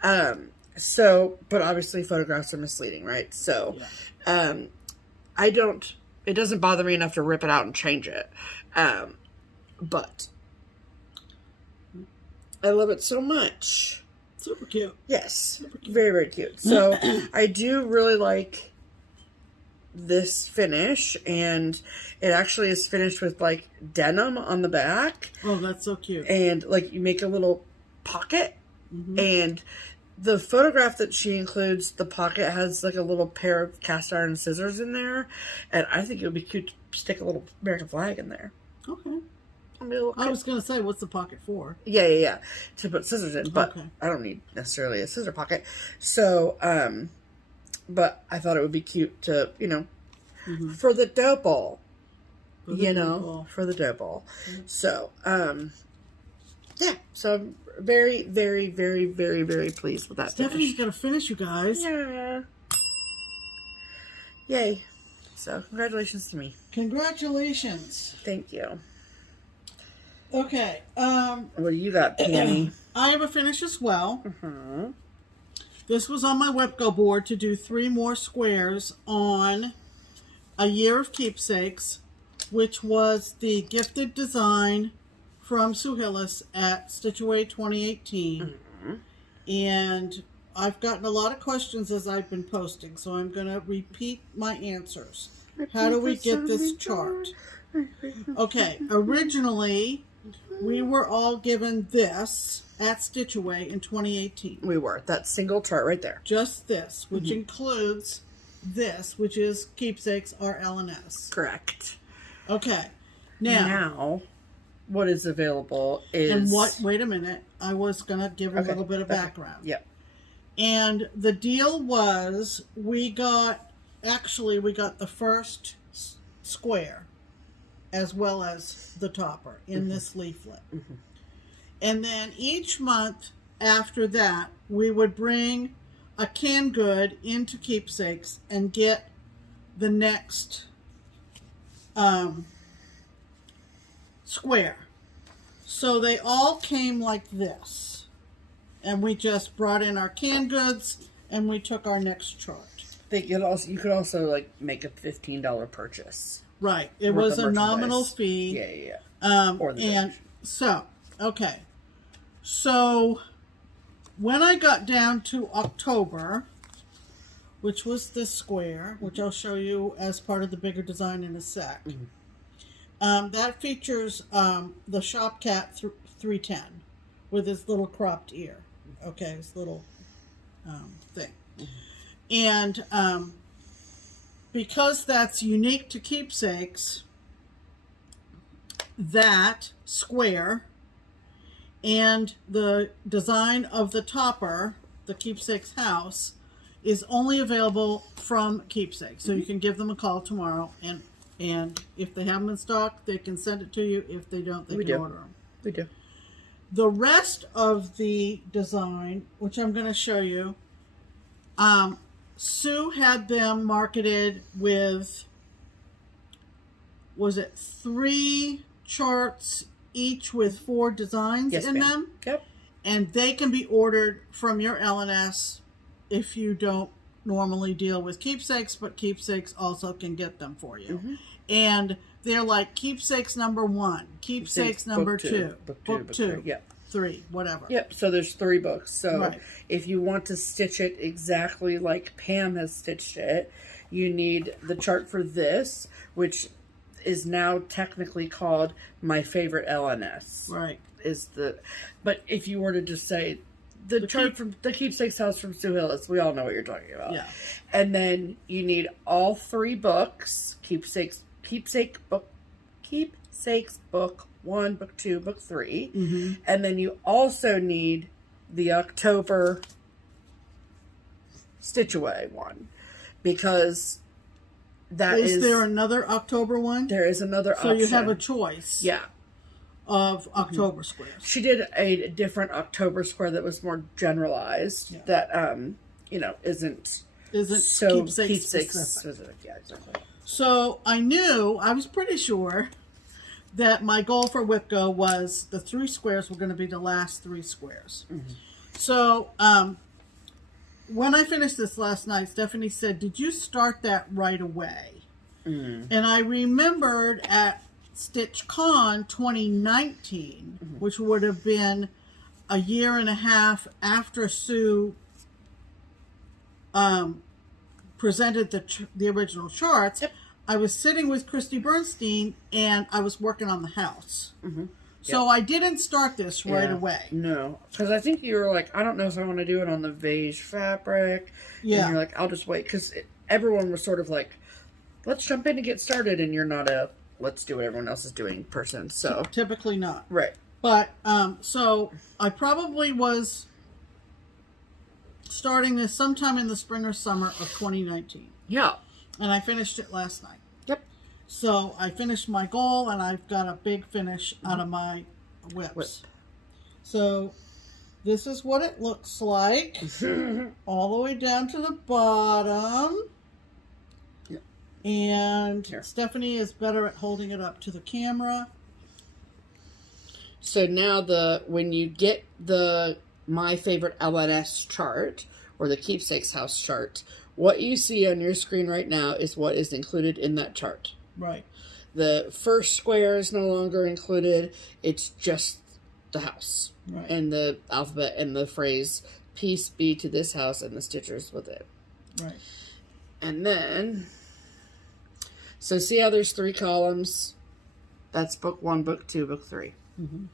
Yeah. So, but obviously photographs are misleading, right? So, Yeah. it doesn't bother me enough to rip it out and change it. But I love it so much. Super cute. Yes. Very, very cute. So I do really like this finish, and it actually is finished with like denim on the back. Oh, that's so cute. And like you make a little pocket, and the photograph that she includes, the pocket has like a little pair of cast iron scissors in there, and I think it would be cute to stick a little American flag in there. Okay. I was going to say, what's the pocket for? Yeah. To put scissors in, but Okay. I don't need necessarily a scissor pocket. So, but I thought it would be cute to, for the dough ball, for the dough ball. So, yeah. So I'm very, very, very, very, very pleased with that. Stephanie's going to finish, you guys. Yeah. Yay. So congratulations to me. Congratulations. Thank you. Okay. What do you got, Penny? I have a finish as well. This was on my WebGo board to do 3 more squares on a year of keepsakes, which was the gifted design from Sue Hillis at Stitch Away 2018. And I've gotten a lot of questions as I've been posting, so I'm going to repeat my answers. How do we get this chart? Okay, originally we were all given this at Stitch Away in 2018. We were. That single chart right there. Just this, which includes this, which is Keepsakes RL&S. Correct. Okay. Now, what is available is... And wait a minute. I was going to give a little bit of background. Yep. And the deal was we got the first square as well as the topper in this leaflet. And then each month after that, we would bring a canned good into Keepsakes and get the next square. So they all came like this. And we just brought in our canned goods and we took our next chart. You could also like make a $15 purchase. Right. It was a nominal fee. Yeah. Or the and so, okay. So when I got down to October, which was this square, which I'll show you as part of the bigger design in a sec, that features the Shop Cat 310 with his little cropped ear. Okay, his little thing. And because that's unique to Keepsakes, that square and the design of the topper, the Keepsakes house, is only available from Keepsakes. So you can give them a call tomorrow, and if they have them in stock, they can send it to you. If they don't, they can order them. We do. The rest of the design, which I'm going to show you, Sue had them marketed with, was it 3 charts each with 4 designs in them? Yep. And they can be ordered from your L&S if you don't normally deal with Keepsakes, but Keepsakes also can get them for you. And they're like Keepsakes number 1, Keepsakes number 2, book 2, yep. 3, whatever. Yep, so there's 3 books. So Right. if you want to stitch it exactly like Pam has stitched it, you need the chart for this, which is now technically called My Favorite L&S. Right. But if you were to just say the chart from the Keepsakes house from Sue Hillis, we all know what you're talking about. Yeah. And then you need all 3 books, Keepsakes book 1, book 2, book 3. And then you also need the October Stitch Away one, because Is there another October one? There is another so option. You have a choice. Yeah. Of October squares. She did a different October square that was more generalized. Yeah. That isn't so Keepsakes specific. Yeah, exactly. So I was pretty sure that my goal for WIPGO was the 3 squares were going to be the last 3 squares. So when I finished this last night, Stephanie said, "Did you start that right away?" And I remembered at StitchCon 2019, which would have been a year and a half after Sue presented the original charts, Yep. I was sitting with Christy Bernstein and I was working on the house. Mm-hmm. So I didn't start this right Yeah. away. No, because I think you were like, I don't know if I want to do it on the beige fabric. Yeah. And you're like, I'll just wait. Because everyone was sort of like, let's jump in and get started. And you're not a let's do what everyone else is doing person. So Typically not. right. But, so I probably was starting this sometime in the spring or summer of 2019. Yeah. And I finished it last night. Yep. So I finished my goal and I've got a big finish out of my whips. Whip. So this is what it looks like. All the way down to the bottom. Yep. And Here. Stephanie is better at holding it up to the camera. So now when you get the My Favorite LNS chart or the Keepsakes House chart, what you see on your screen right now is what is included in that chart. Right. The first square is no longer included. It's just the house. Right. And the alphabet and the phrase, peace be to this house, and the stitchers with it. Right. And then, so see how there's 3 columns? That's book 1, book 2, book 3. Mm-hmm.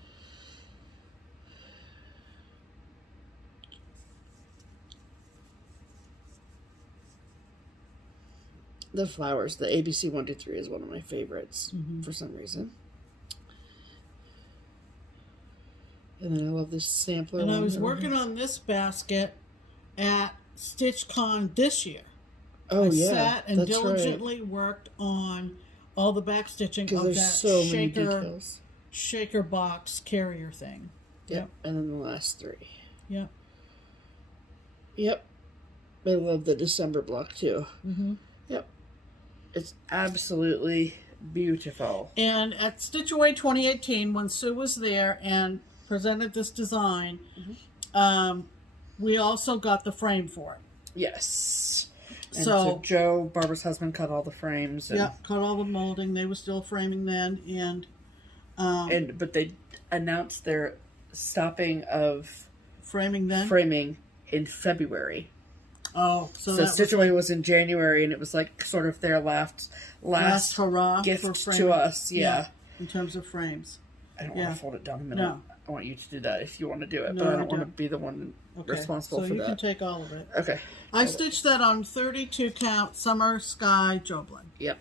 The flowers, the ABC 1, 2, 3 is one of my favorites for some reason. And then I love this sampler. And I one was over working here. on this basket at StitchCon this year. Oh, I yeah. sat and that's diligently worked on all the back stitching Because of there's that so many details. shaker box carrier thing. Yep. And then the last 3. Yep. Yep. I love the December block too. Mm-hmm. Yep. It's absolutely beautiful. And at Stitch Away 2018, when Sue was there and presented this design, we also got the frame for it. Yes. And So Joe, Barbara's husband, cut all the frames. And, yeah, cut all the molding. They were still framing then, but they announced their stopping of framing then. framing in February. Oh, So that Stitch Away was in January, and it was like sort of their last last hurrah gift for to framing. us. Yeah. In terms of frames. I don't Yeah. want to fold it down the middle. No. I want you to do that if you want to do it, No, but I I don't want to don't. be the one Okay. responsible so for you that. can take all of it. Okay. I stitched that on 32 count Summer Sky Joblin. Yep.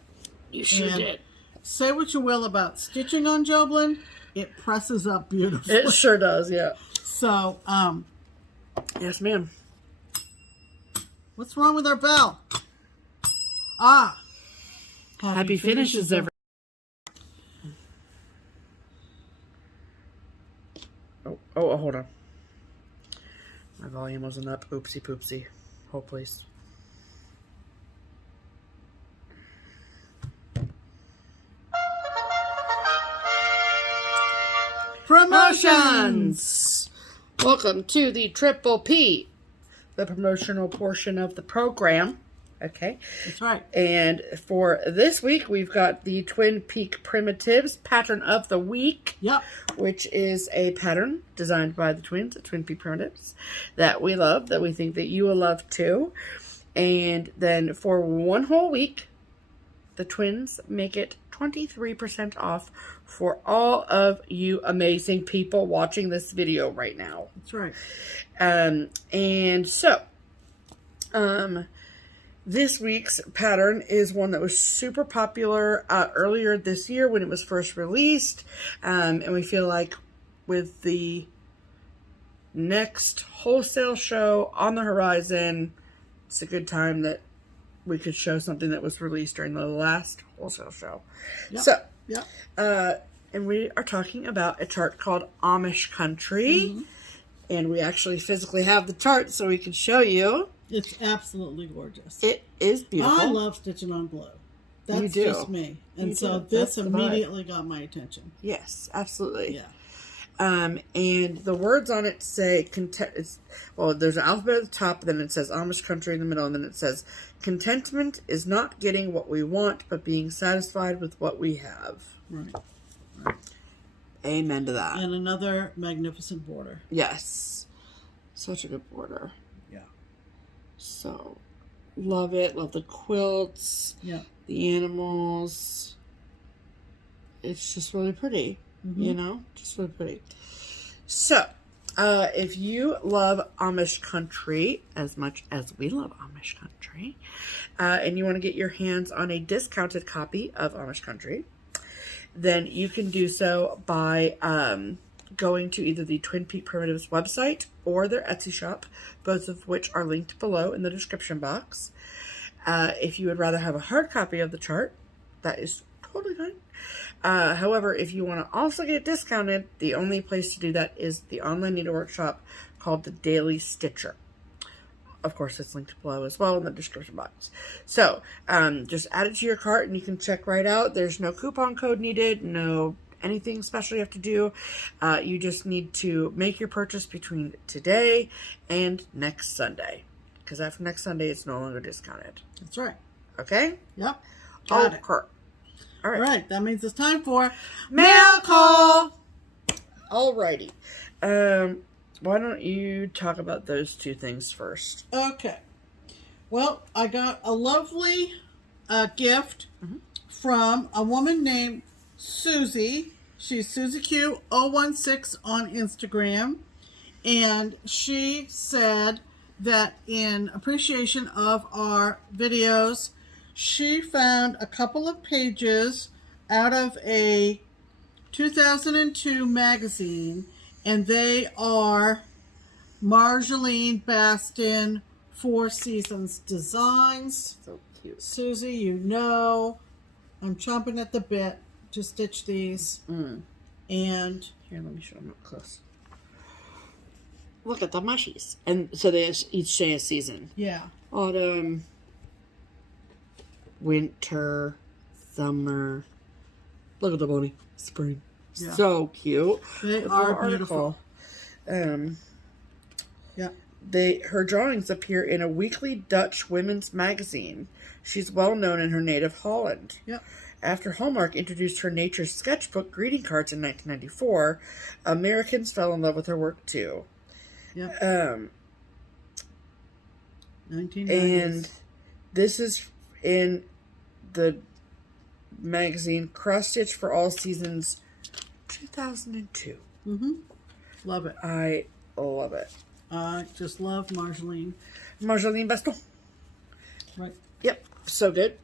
You sure And did. Say what you will about stitching on Joblin, it presses up beautifully. It sure does, yeah. So, Yes, ma'am. what's wrong with our bell? Ah. Happy finishes, everyone. Oh, hold on. My volume wasn't up. Oopsie poopsie. Hold, please. Promotions! Welcome to the Triple P, the promotional portion of the program. Okay. That's right. And for this week, we've got the Twin Peak Primitives Pattern of the Week. Yep. Which is a pattern designed by the twins at Twin Peak Primitives that we love, that we think that you will love too. And then for one whole week, the twins make it 23% off for all of you amazing people watching this video right now. That's right. And so, this week's pattern is one that was super popular earlier this year when it was first released. And we feel like with the next wholesale show on the horizon, it's a good time that we could show something that was released during the last wholesale show. Yep. So, Yep. and we are talking about a chart called Amish Country. And we actually physically have the chart so we can show you. It's absolutely gorgeous. It is beautiful. I love stitching on glue. That's You do. just me. And You so do. this That's the vibe. immediately got my attention. Yes, absolutely. Yeah. And the words on it say, there's an alphabet at the top, then it says Amish Country in the middle, and then it says, contentment is not getting what we want, but being satisfied with what we have. Right. Amen to that. And another magnificent border. Yes. Such a good border. Yeah. So, Love it. Love the quilts. Yeah. The animals. It's just really pretty. You know? Just really pretty. So, if you love Amish country as much as we love Amish country, and you want to get your hands on a discounted copy of Amish country, then you can do so by going to either the Twin Peak Primitives website or their Etsy shop, both of which are linked below in the description box. If you would rather have a hard copy of the chart, that is totally fine. However, if you want to also get it discounted, the only place to do that is the online needlework shop called the Daily Stitcher. Of course, it's linked below as well in the description box. So, just add it to your cart and you can check right out. There's no coupon code needed, no anything special you have to do. You just need to make your purchase between today and next Sunday. Because after next Sunday, it's no longer discounted. That's right. Okay? Yep. Got it. All right. That means it's time for mail call. Alrighty. Why don't you talk about those two things first? Okay. Well, I got a lovely gift from a woman named Susie. She's Susie Q016 on Instagram. And she said that in appreciation of our videos, she found a couple of pages out of a 2002 magazine, and they are Marjolaine Baston Four Seasons designs. So cute. Susie, you know I'm chomping at the bit to stitch these. And here, let me show them up close. Look at the mushies. And so they each say a season. yeah, Autumn, winter, summer. Look at the bunny. Spring. Yeah. So cute. they With are little beautiful. article. Yeah. Her drawings appear in a weekly Dutch women's magazine. She's well known in her native Holland. Yep. After Hallmark introduced her nature sketchbook greeting cards in 1994, Americans fell in love with her work too. Yep. 1990s. And this is in the magazine Cross Stitch for All Seasons 2002. Love it. I love it. I just love Marjolaine. Marjolaine Baston. Right. Yep, so good.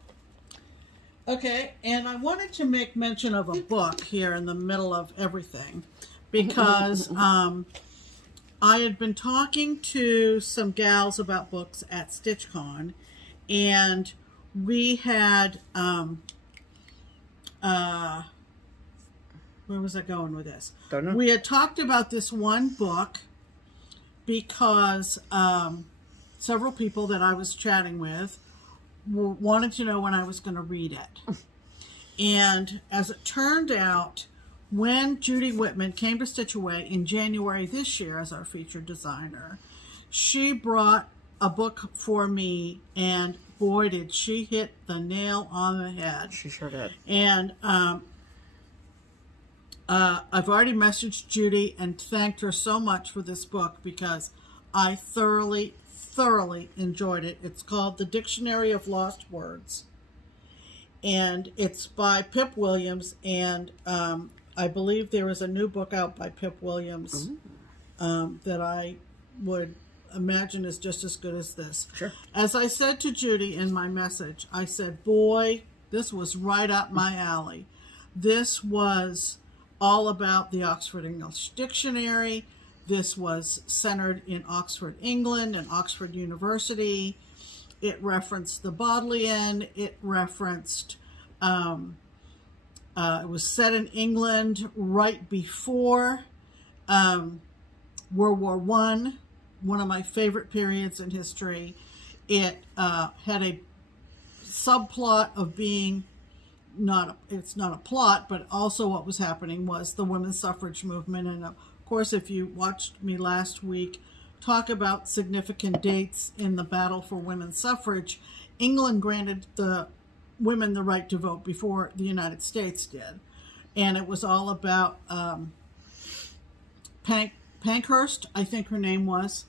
Okay, and I wanted to make mention of a book here in the middle of everything because I had been talking to some gals about books at StitchCon, and we had where was I going with this? Don't know. We had talked about this one book because several people that I was chatting with wanted to know when I was going to read it. And as it turned out, when Judy Whitman came to Stitch Away in January this year as our featured designer, she brought a book for me, and boy, did she hit the nail on the head. She sure did. And I've already messaged Judy and thanked her so much for this book because I thoroughly enjoyed it. It's called The Dictionary of Lost Words. And it's by Pip Williams, and I believe there is a new book out by Pip Williams that I would imagine is just as good as this. Sure. As I said to Judy in my message, I said, boy, this was right up my alley. This was all about the Oxford English Dictionary. This was centered in Oxford, England, and Oxford University. It referenced the Bodleian. It referenced, it was set in England right before World War I, one of my favorite periods in history. It had a subplot of being it's not a plot, but also what was happening was the women's suffrage movement. And of course, if you watched me last week talk about significant dates in the battle for women's suffrage, England granted the women the right to vote before the United States did. And it was all about Pankhurst, I think her name was,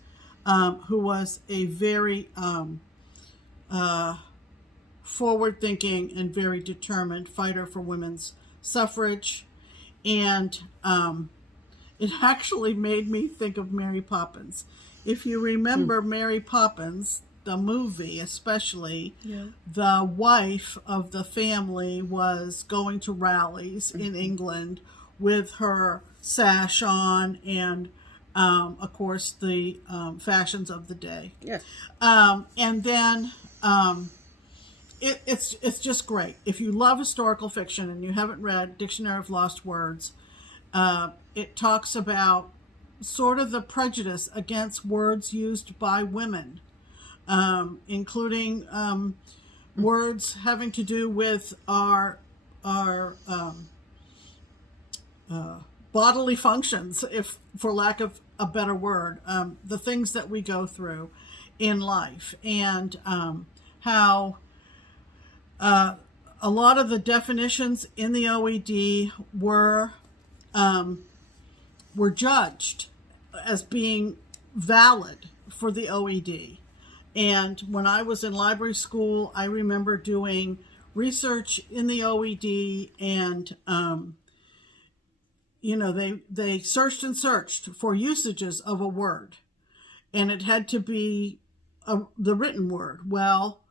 who was a very forward-thinking and very determined fighter for women's suffrage. And it actually made me think of Mary Poppins. If you remember Mary Poppins, the movie especially, the wife of the family was going to rallies in England with her sash on and, of course, the fashions of the day. Yes. And then it's just great. If you love historical fiction and you haven't read Dictionary of Lost Words, it talks about sort of the prejudice against words used by women, including words having to do with our bodily functions, if for lack of a better word, the things that we go through in life, and how a lot of the definitions in the OED were judged as being valid for the OED. And when I was in library school, I remember doing research in the OED, and they searched and searched for usages of a word, and it had to be the written word. Well,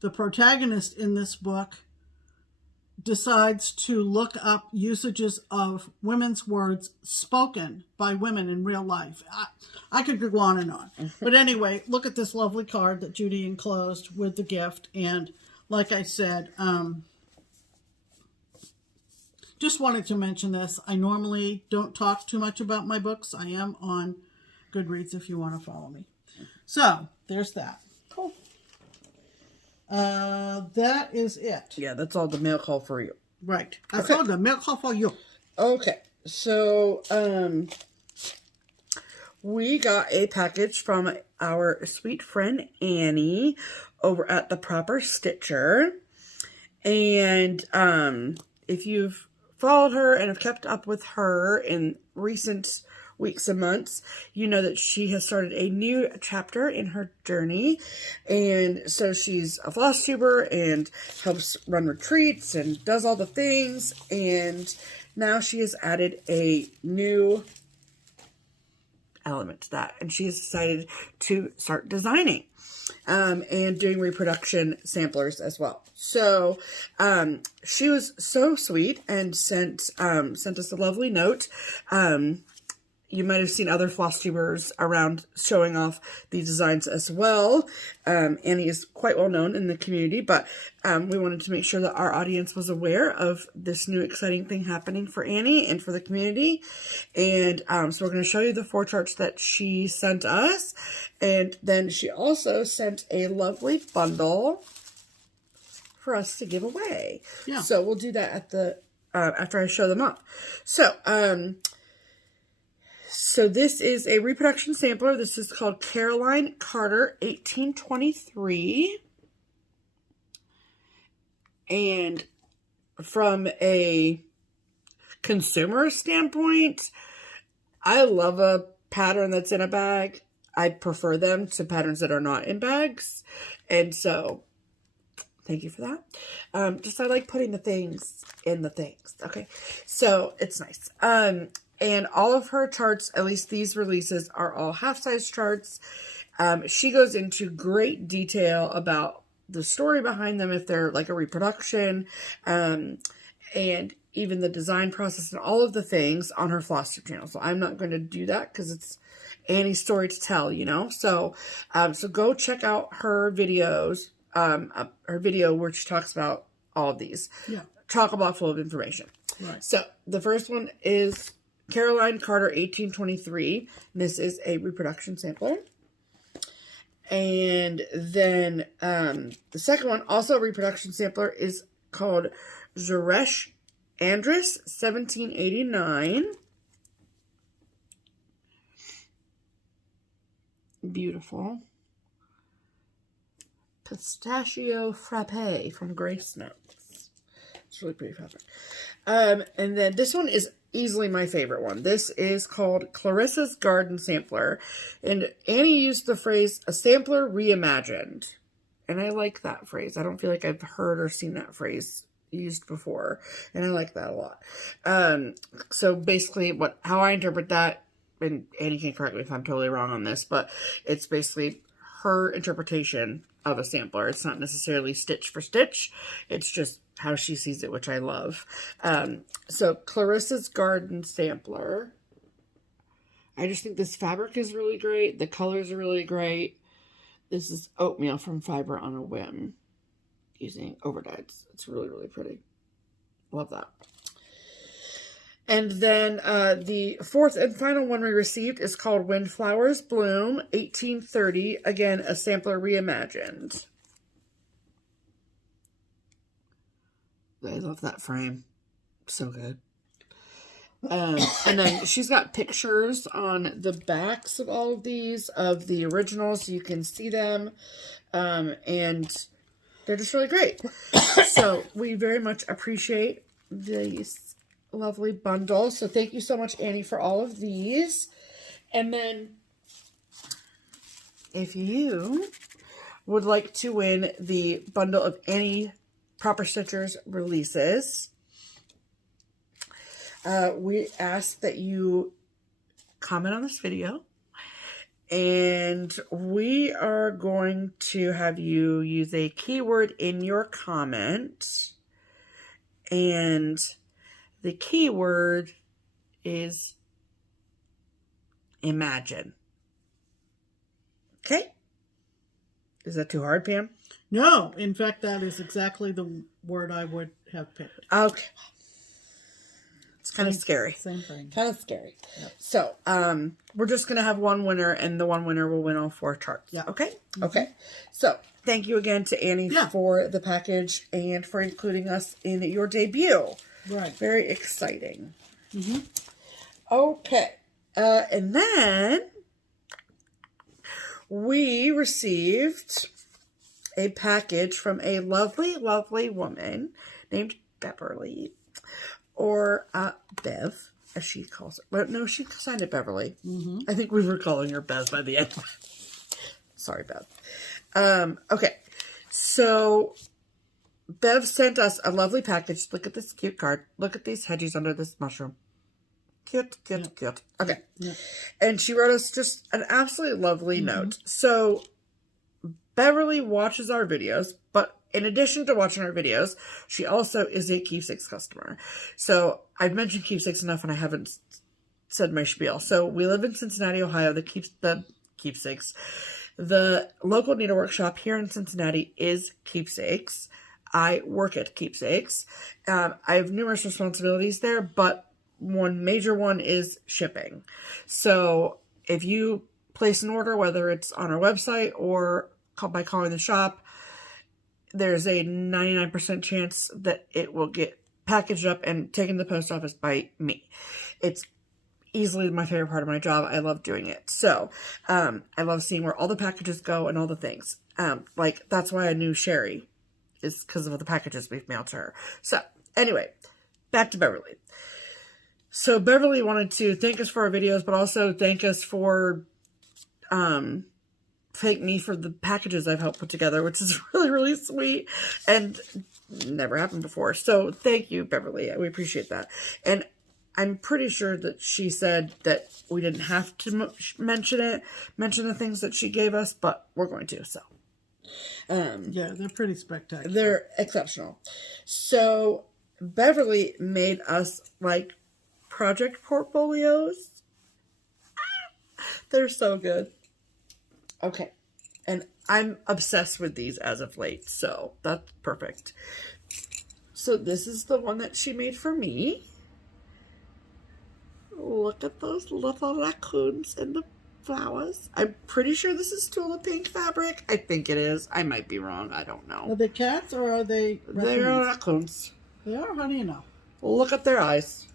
the protagonist in this book decides to look up usages of women's words spoken by women in real life. I could go on and on. But anyway, look at this lovely card that Judy enclosed with the gift. And like I said, just wanted to mention this. I normally don't talk too much about my books. I am on Goodreads if you want to follow me. So there's that. Cool. That is it. Yeah, that's all the mail call for you. Right. That's all the mail call for you. Okay. So, we got a package from our sweet friend Annie over at the Proper Stitcher. And, if you've followed her and have kept up with her in recent weeks and months, you know that she has started a new chapter in her journey. And so she's a FlossTuber and helps run retreats and does all the things. And now she has added a new element to that. And she has decided to start designing and doing reproduction samplers as well. So she was so sweet and sent us a lovely note. You might have seen other FlossTubers around showing off these designs as well. Annie is quite well known in the community, but we wanted to make sure that our audience was aware of this new exciting thing happening for Annie and for the community. And so we're going to show you the 4 charts that she sent us. And then she also sent a lovely bundle for us to give away. Yeah. So we'll do that at the after I show them up. So this is a reproduction sampler. This is called Caroline Carter 1823. And from a consumer standpoint, I love a pattern that's in a bag. I prefer them to patterns that are not in bags. And so, thank you for that. Just I like putting the things in the things. Okay, so it's nice. And all of her charts, at least these releases, are all half-size charts. She goes into great detail about the story behind them, if they're like a reproduction, and even the design process and all of the things on her FlossTube channel. So I'm not going to do that because it's Annie's story to tell, you know. So, so go check out her videos, her video where she talks about all of these. Yeah, chock-a-block full of information. Right. So the first one is Caroline Carter 1823. This is a reproduction sampler. And then the second one, also a reproduction sampler, is called Zeresh Andrus 1789. Beautiful. Pistachio Frappe from Grace Notes. It's really pretty fabric. And then this one is easily my favorite one. This is called Clarissa's Garden Sampler. And Annie used the phrase, a sampler reimagined. And I like that phrase. I don't feel like I've heard or seen that phrase used before. And I like that a lot. So basically how I interpret that, and Annie can correct me if I'm totally wrong on this, but it's basically her interpretation of a sampler. It's not necessarily stitch for stitch. It's just how she sees it, which I love. So Clarissa's Garden Sampler. I just think this fabric is really great. The colors are really great. This is Oatmeal from Fiber on a Whim using overdyes. It's really, really pretty. Love that. And then the fourth and final one we received is called Windflowers Bloom 1830. Again, a sampler reimagined. I love that frame. So good. And then she's got pictures on the backs of all of these, of the originals, so you can see them. And they're just really great. So we very much appreciate these lovely bundles. So thank you so much, Annie, for all of these. And then if you would like to win the bundle of Annie Proper Stitchers releases, we ask that you comment on this video, and we are going to have you use a keyword in your comment, and the keyword is imagine. Okay? Is that too hard, Pam? No, in fact, that is exactly the word I would have picked. Okay. It's kind of scary. Same thing. Kind of scary. Yep. So, we're just going to have one winner, and the one winner will win all 4 charts. Yeah. Okay? Mm-hmm. Okay. So, thank you again to Annie for the package and for including us in your debut. Right. Very exciting. Mm-hmm. Okay. And then we received a package from a lovely, lovely woman named Beverly, or Bev, as she calls it. But no, she signed it Beverly. Mm-hmm. I think we were calling her Bev by the end. Sorry, Bev. Okay, so Bev sent us a lovely package. Look at this cute card. Look at these hedges under this mushroom. Cute, cute, cute. Okay. Yeah. And she wrote us just an absolutely lovely note. So Beverly watches our videos, but in addition to watching our videos, she also is a Keepsakes customer. So I've mentioned Keepsakes enough, and I haven't said my spiel. So we live in Cincinnati, Ohio. The Keepsakes. The local needlework shop here in Cincinnati is Keepsakes. I work at Keepsakes. I have numerous responsibilities there, but one major one is shipping. So if you place an order, whether it's on our website or by calling the shop, there's a 99% chance that it will get packaged up and taken to the post office by me. It's easily my favorite part of my job. I love doing it. So I love seeing where all the packages go and all the things. Like, that's why I knew Sherry, is because of the packages we've mailed to her. So anyway, back to Beverly. So Beverly wanted to thank us for our videos, but also thank us for thank me for the packages I've helped put together, which is really, really sweet and never happened before. So thank you, Beverly. We appreciate that. And I'm pretty sure that she said that we didn't have to mention the things that she gave us, but we're going to. So yeah, they're pretty spectacular. They're exceptional. So Beverly made us like project portfolios. They're so good. Okay. And I'm obsessed with these as of late, so that's perfect. So this is the one that she made for me. Look at those little raccoons and the flowers. I'm pretty sure this is tulip pink fabric. I think it is. I might be wrong. I don't know. Are they cats or are they raccoons? They are raccoons. They are? How do you know? Look at their eyes.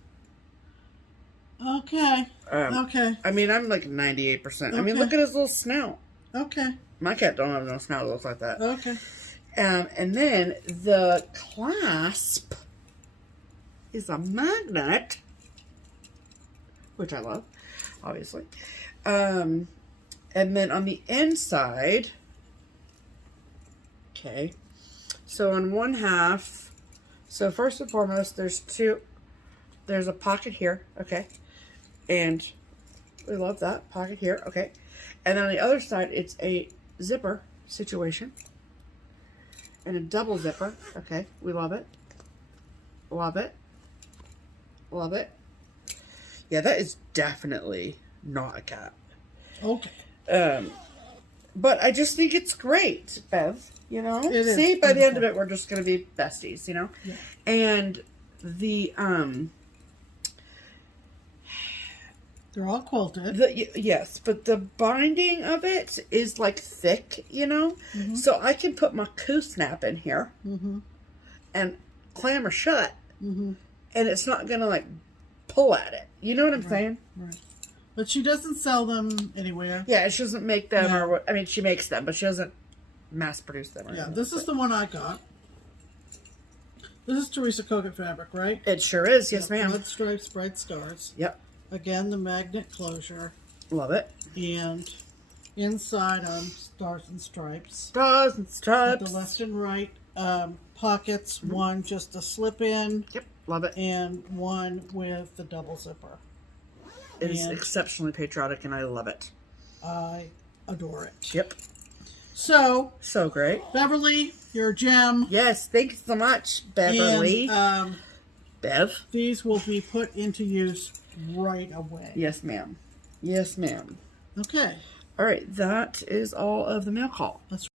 Okay. Okay. I mean, I'm like 98%. Okay. I mean, look at his little snout. Okay. My cat don't have no snout that looks like that. Okay. And then the clasp is a magnet, which I love, obviously. And then on the inside Okay. So on one half, so first and foremost, there's a pocket here, okay, and we love that pocket here, okay, and then on the other side, it's a zipper situation, and a double zipper, okay, we love it, love it, love it. Yeah, that is definitely not a cat. Okay. But I just think it's great, Bev. You know? It is. See, by the end of it, we're just going to be besties, you know? Yeah. And the, They're all quilted. yes, but the binding of it is like thick, you know? Mm-hmm. So I can put my snap in here and clam her shut, and it's not going to like pull at it. You know what I'm saying? Right. But she doesn't sell them anywhere. Yeah, she doesn't make them, No. or what, I mean, she makes them, but she doesn't mass produce them. Or Yeah, anything. this is the one I got. This is Teresa Kogut fabric, right? It sure is, yes, Yep, ma'am. Red stripes, bright stars. Yep, Again, the magnet closure. love it. And inside stars and stripes. Stars and stripes. The left and right pockets. One just a slip in. Yep, love it. And one with the double zipper. It is And exceptionally patriotic, and I love it. I adore it. Yep. So, So great. Beverly, you're a gem. Yes, thank you so much, Beverly. And Bev? these will be put into use right away. Yes, ma'am. Yes, ma'am. Okay. All right, that is all of the mail call. That's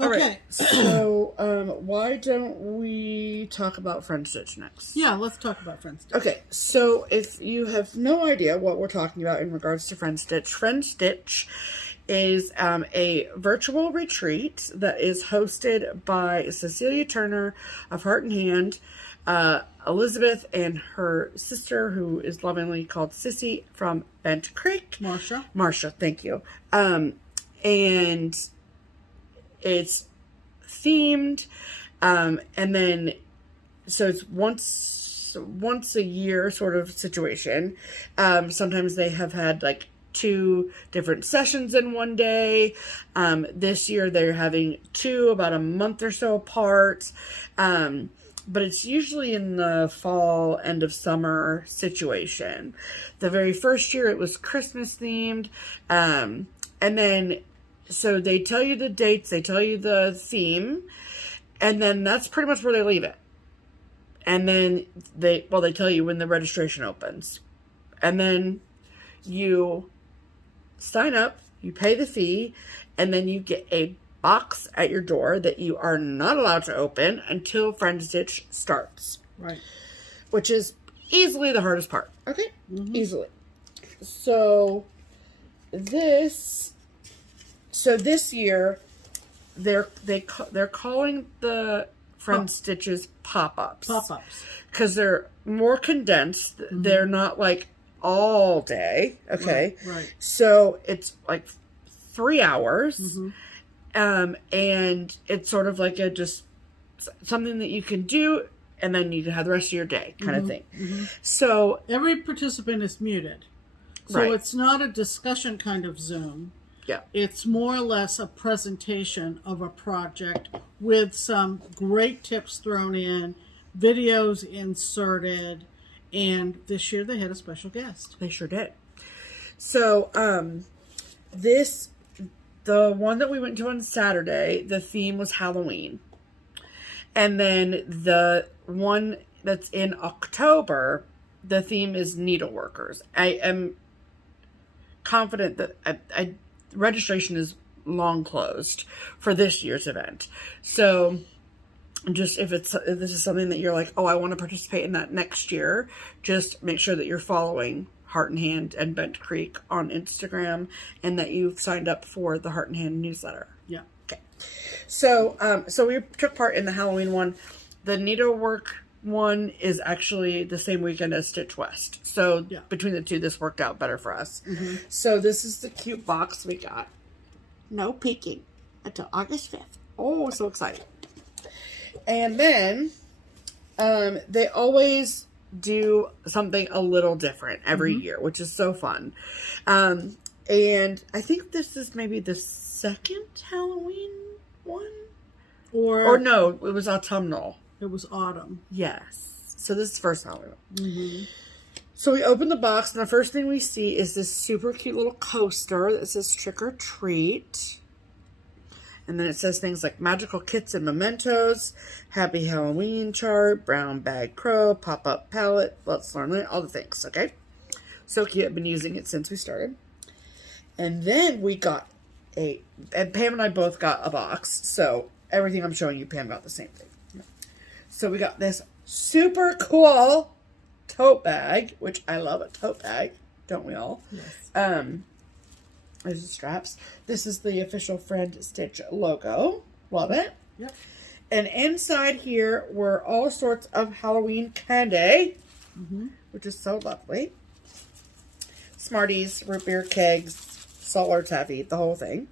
All okay. right, so why don't we talk about French Stitch next? Yeah, let's talk about French Stitch. Okay, so if you have no idea what we're talking about in regards to French Stitch is a virtual retreat that is hosted by Cecilia Turner of Heart and Hand, Elizabeth and her sister, who is lovingly called Sissy from Bent Creek. Marsha, thank you. And it's themed, and then so it's once a year sort of situation. Sometimes they have had like 2 different sessions in one day. This year they're having 2 about a month or so apart. But it's usually in the fall, end of summer situation. The very first year it was Christmas themed. And then, so they tell you the dates, they tell you the theme, and then that's pretty much where they leave it. And then they tell you when the registration opens. And then you sign up, you pay the fee, and then you get a box at your door that you are not allowed to open until French Stitch starts. Right. Which is easily the hardest part. Okay? Easily. So this year they're calling the French Stitches pop-ups. Pop-ups. Because they're more condensed. They're not like all day. Okay. Right. So it's like 3 hours. And it's sort of like just something that you can do, and then you can have the rest of your day kind of thing. So every participant is muted. So Right. it's not a discussion kind of Zoom. yeah, It's more or less a presentation of a project with some great tips thrown in, videos inserted, and this year they had a special guest. they sure did. So the one that we went to on Saturday, the theme was Halloween. And then the one that's in October, the theme is needleworkers. I am confident that registration is long closed for this year's event. So just if this is something that you're like, oh, I want to participate in that next year, just make sure that you're following Heart and Hand and Bent Creek on Instagram, and that you've signed up for the Heart and Hand newsletter. Yeah. Okay. So we took part in the Halloween one. The needlework one is actually the same weekend as Stitch West. So Yeah. between the two, this worked out better for us. So this is the cute box we got. No peeking until August 5th. Oh, so excited. And then they always do something a little different every year, which is so fun. And I think this is maybe the second Halloween one. Or no, it was autumnal. It was autumn. Yes. So this is the first Halloween. So we open the box, and the first thing we see is this super cute little coaster that says Trick or Treat. And then it says things like magical kits and mementos, happy Halloween chart, brown bag crow, pop-up palette, let's learn it, all the things, okay? So cute. I've been using it since we started. And then we got and Pam and I both got a box. So everything I'm showing you, Pam got the same thing. So we got this super cool tote bag, which I love a tote bag, don't we all? Yes. There's the straps. This is the official Friend Stitch logo. Love it. Yep. And inside here were all sorts of Halloween candy, which is so lovely. Smarties, root beer kegs, saltwater taffy, the whole thing.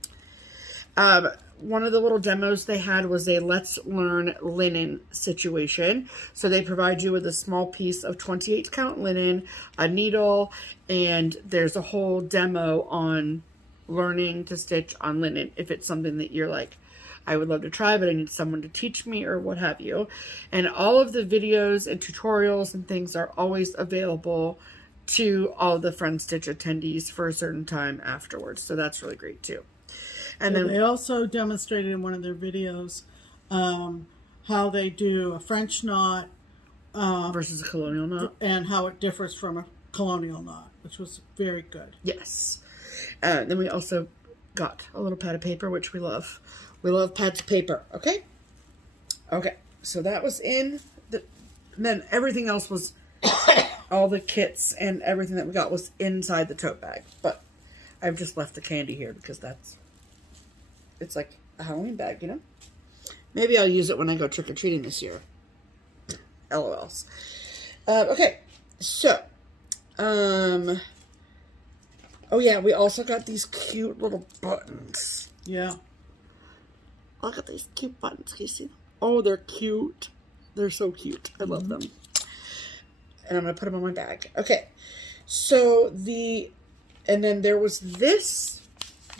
One of the little demos they had was a Let's Learn linen situation. So they provide you with a small piece of 28 count linen, a needle, and there's a whole demo on learning to stitch on linen if it's something that you're like, I would love to try, but I need someone to teach me or what have you. And all of the videos and tutorials and things are always available to all the Friend Stitch attendees for a certain time afterwards. So that's really great too. And then they also demonstrated in one of their videos how they do a French knot versus a colonial knot, and how it differs from a colonial knot, which was very good. Yes. Then we also got a little pad of paper, which we love. We love pads of paper. Okay. Okay. So that was in the. Then everything else was all the kits and everything that we got was inside the tote bag. But I've just left the candy here because it's like a Halloween bag, you know? Maybe I'll use it when I go trick-or-treating this year. LOLs. Okay. So, oh yeah, we also got these cute little buttons. Yeah. Look at these cute buttons. Can you see them? Oh, they're cute. They're so cute. I love them. And I'm going to put them on my bag. Okay. So and then there was this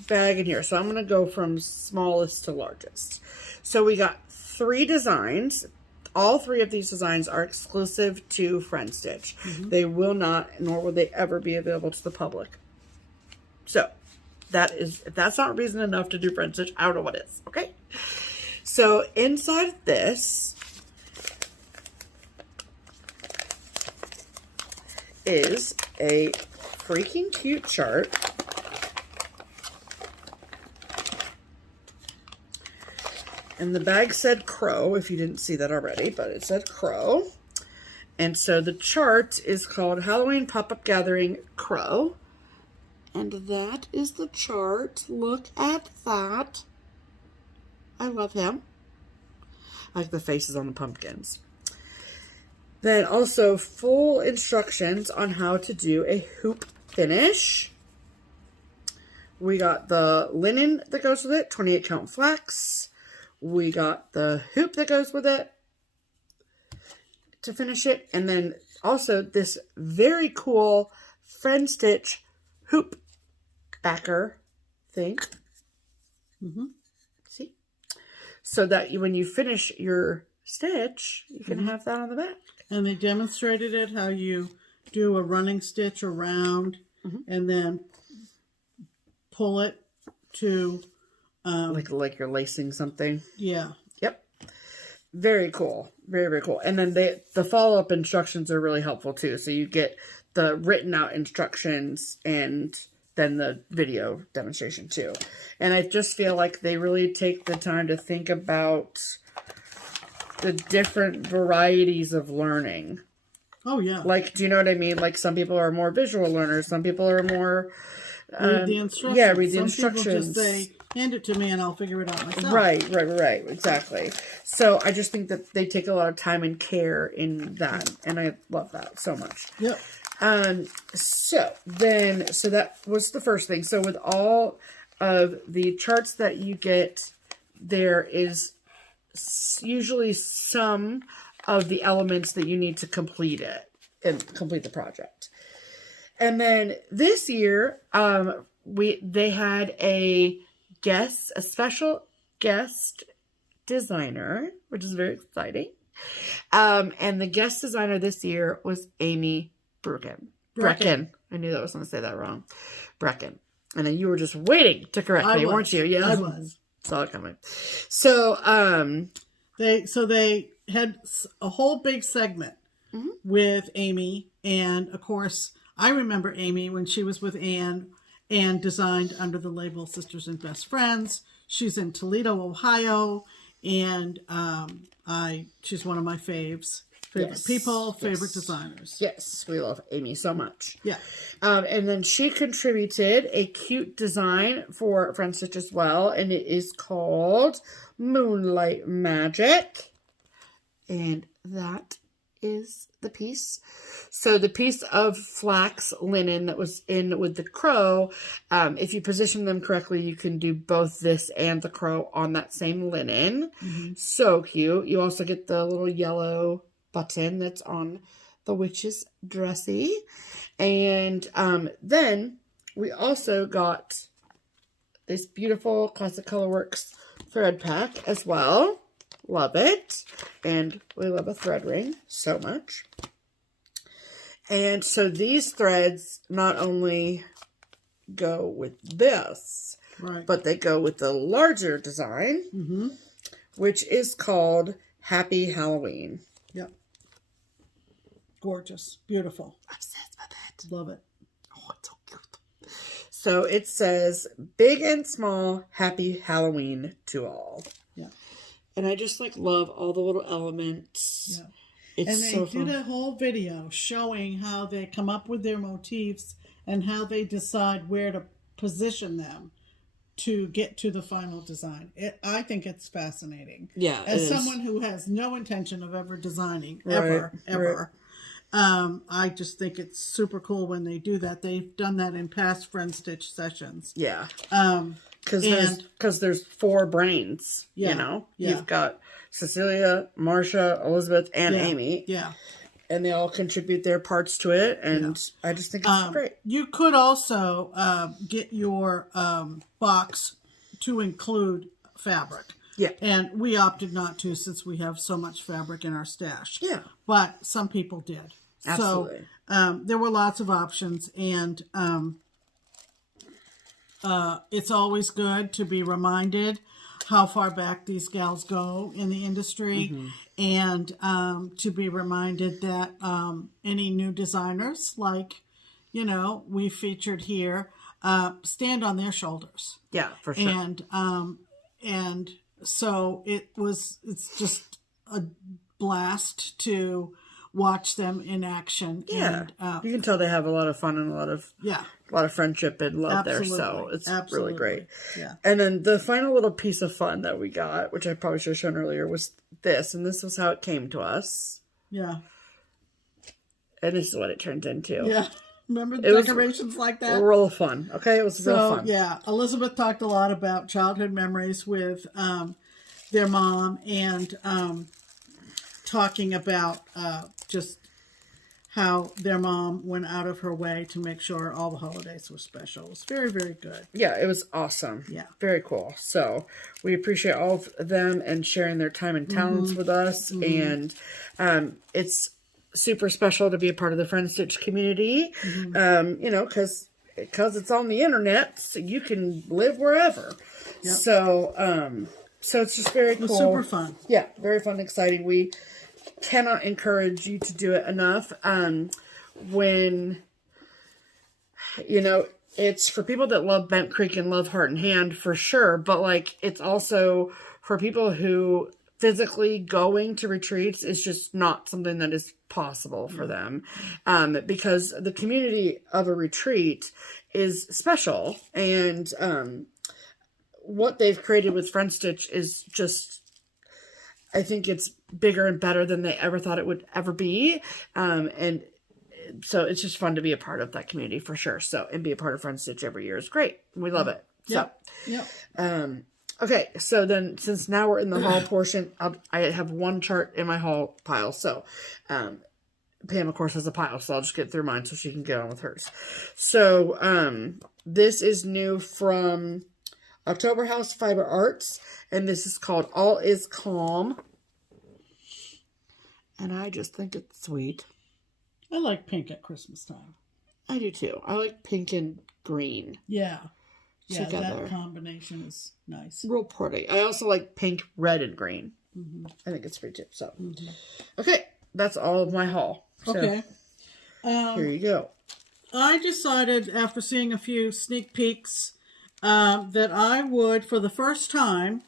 bag in here. So I'm going to go from smallest to largest. So we got 3 designs. All 3 of these designs are exclusive to Friend Stitch. They will not, nor will they ever be available to the public. So if that's not reason enough to do Friend Stitch, I don't know what is. Okay. So inside this is a freaking cute chart. And the bag said crow, if you didn't see that already, but it said crow. And so the chart is called Halloween Pop-Up Gathering Crow. And that is the chart. Look at that. I love him. I like the faces on the pumpkins. Then also full instructions on how to do a hoop finish. We got the linen that goes with it, 28 count flax. We got the hoop that goes with it to finish it. And then also this very cool Friend Stitch hoop backer thing. See? So that when you finish your stitch, you can have that on the back. And they demonstrated it, how you do a running stitch around and then pull it to... like you're lacing something. Yeah. Yep. Very cool. Very, very cool. And then the follow-up instructions are really helpful too. So you get the written out instructions and then the video demonstration too. And I just feel like they really take the time to think about the different varieties of learning. Oh, yeah. Like, do you know what I mean? Like, some people are more visual learners. Some people are more... read the instructions. Yeah, read the Some instructions. people just say, hand it to me and I'll figure it out myself. Right. Exactly. So I just think that they take a lot of time and care in that. And I love that so much. Yep. So that was the first thing. So with all of the charts that you get, there is usually some of the elements that you need to complete it and complete the project. And then this year, they had a special guest designer, which is very exciting. And the guest designer this year was Amy Brecken. I knew that I was going to say that wrong. Brecken. And then you were just waiting to correct me, weren't you? Yeah, I was. Saw it coming. So, they had a whole big segment with Amy, and of course, I remember Amy when she was with Anne designed under the label Sisters and Best Friends. She's in Toledo, Ohio, and she's one of my favorite people, favorite designers. Yes, we love Amy so much. Yeah. And then she contributed a cute design for Friend Stitch as well, and it is called Moonlight Magic. And that is the piece. So the piece of flax linen that was in with the crow, if you position them correctly, you can do both this and the crow on that same linen. So cute. You also get the little yellow button that's on the witch's dressy. And then we also got this beautiful Classic Colorworks thread pack as well. Love it. And we love a thread ring so much. And so these threads not only go with this, but they go with the larger design, which is called Happy Halloween. Yep. Gorgeous. Beautiful. Obsessed with it. Love it. Oh, it's so cute. So it says, big and small, happy Halloween to all. Yeah. And I just love all the little elements. Yeah. It's and so they fun. did a whole video showing how they come up with their motifs and how they decide where to position them to get to the final design. I think it's fascinating. Yeah, as someone who has no intention of ever desiging, ever. I just think it's super cool when they do that. They've done that in past Friend Stitch sessions. Yeah. Because there's 4 brains, you know? Yeah. You've got Cecilia, Marcia, Elizabeth, and Amy. Yeah. And they all contribute their parts to it, and I just think it's great. You could also get your box to include fabric. Yeah. And we opted not to since we have so much fabric in our stash. Yeah. But some people did. Absolutely. So there were lots of options, and it's always good to be reminded how far back these gals go in the industry, and to be reminded that any new designers, like, we featured here, stand on their shoulders. Yeah, for sure. And so it's just a blast to watch them in action. Yeah, and, you can tell they have a lot of fun and a lot of friendship and love there. So it's really great. Yeah. And then the final little piece of fun that we got, which I probably should have shown earlier, was this, and this was how it came to us. Yeah. And this is what it turned into. Yeah. Remember the decorations like that? Real fun. Okay, it was real fun. Yeah, Elizabeth talked a lot about childhood memories with their mom, and talking about just how their mom went out of her way to make sure all the holidays were special. It was very, very good. Yeah, it was awesome. Yeah. Very cool. So we appreciate all of them and sharing their time and talents with us. And it's super special to be a part of the Friend Stitch community, because it's on the internet, so you can live wherever. Yep. So it's just very cool. Super fun. Yeah, very fun and exciting. We cannot encourage you to do it enough. When, it's for people that love Bent Creek and love Heart and Hand for sure, but it's also for people who physically going to retreats is just not something that is possible for them, because the community of a retreat is special, and what they've created with Friend Stitch is just, I think it's bigger and better than they ever thought it would ever be, and so it's just fun to be a part of that community for sure. So, and be a part of Friend Stitch every year is great. We love it. Okay, so then since now we're in the haul portion, I have one chart in my haul pile. So Pam, of course, has a pile, so I'll just get through mine so she can get on with hers. So this is new from October House Fiber Arts, and this is called All Is Calm. And I just think it's sweet. I like pink at Christmas time. I do too. I like pink and green. Yeah. Yeah, Together. that combination is nice. Real pretty. I also like pink, red, and green. I think it's pretty too. So, okay, that's all of my haul. So, Okay. Here you go. I decided after seeing a few sneak peeks that I would, for the first time,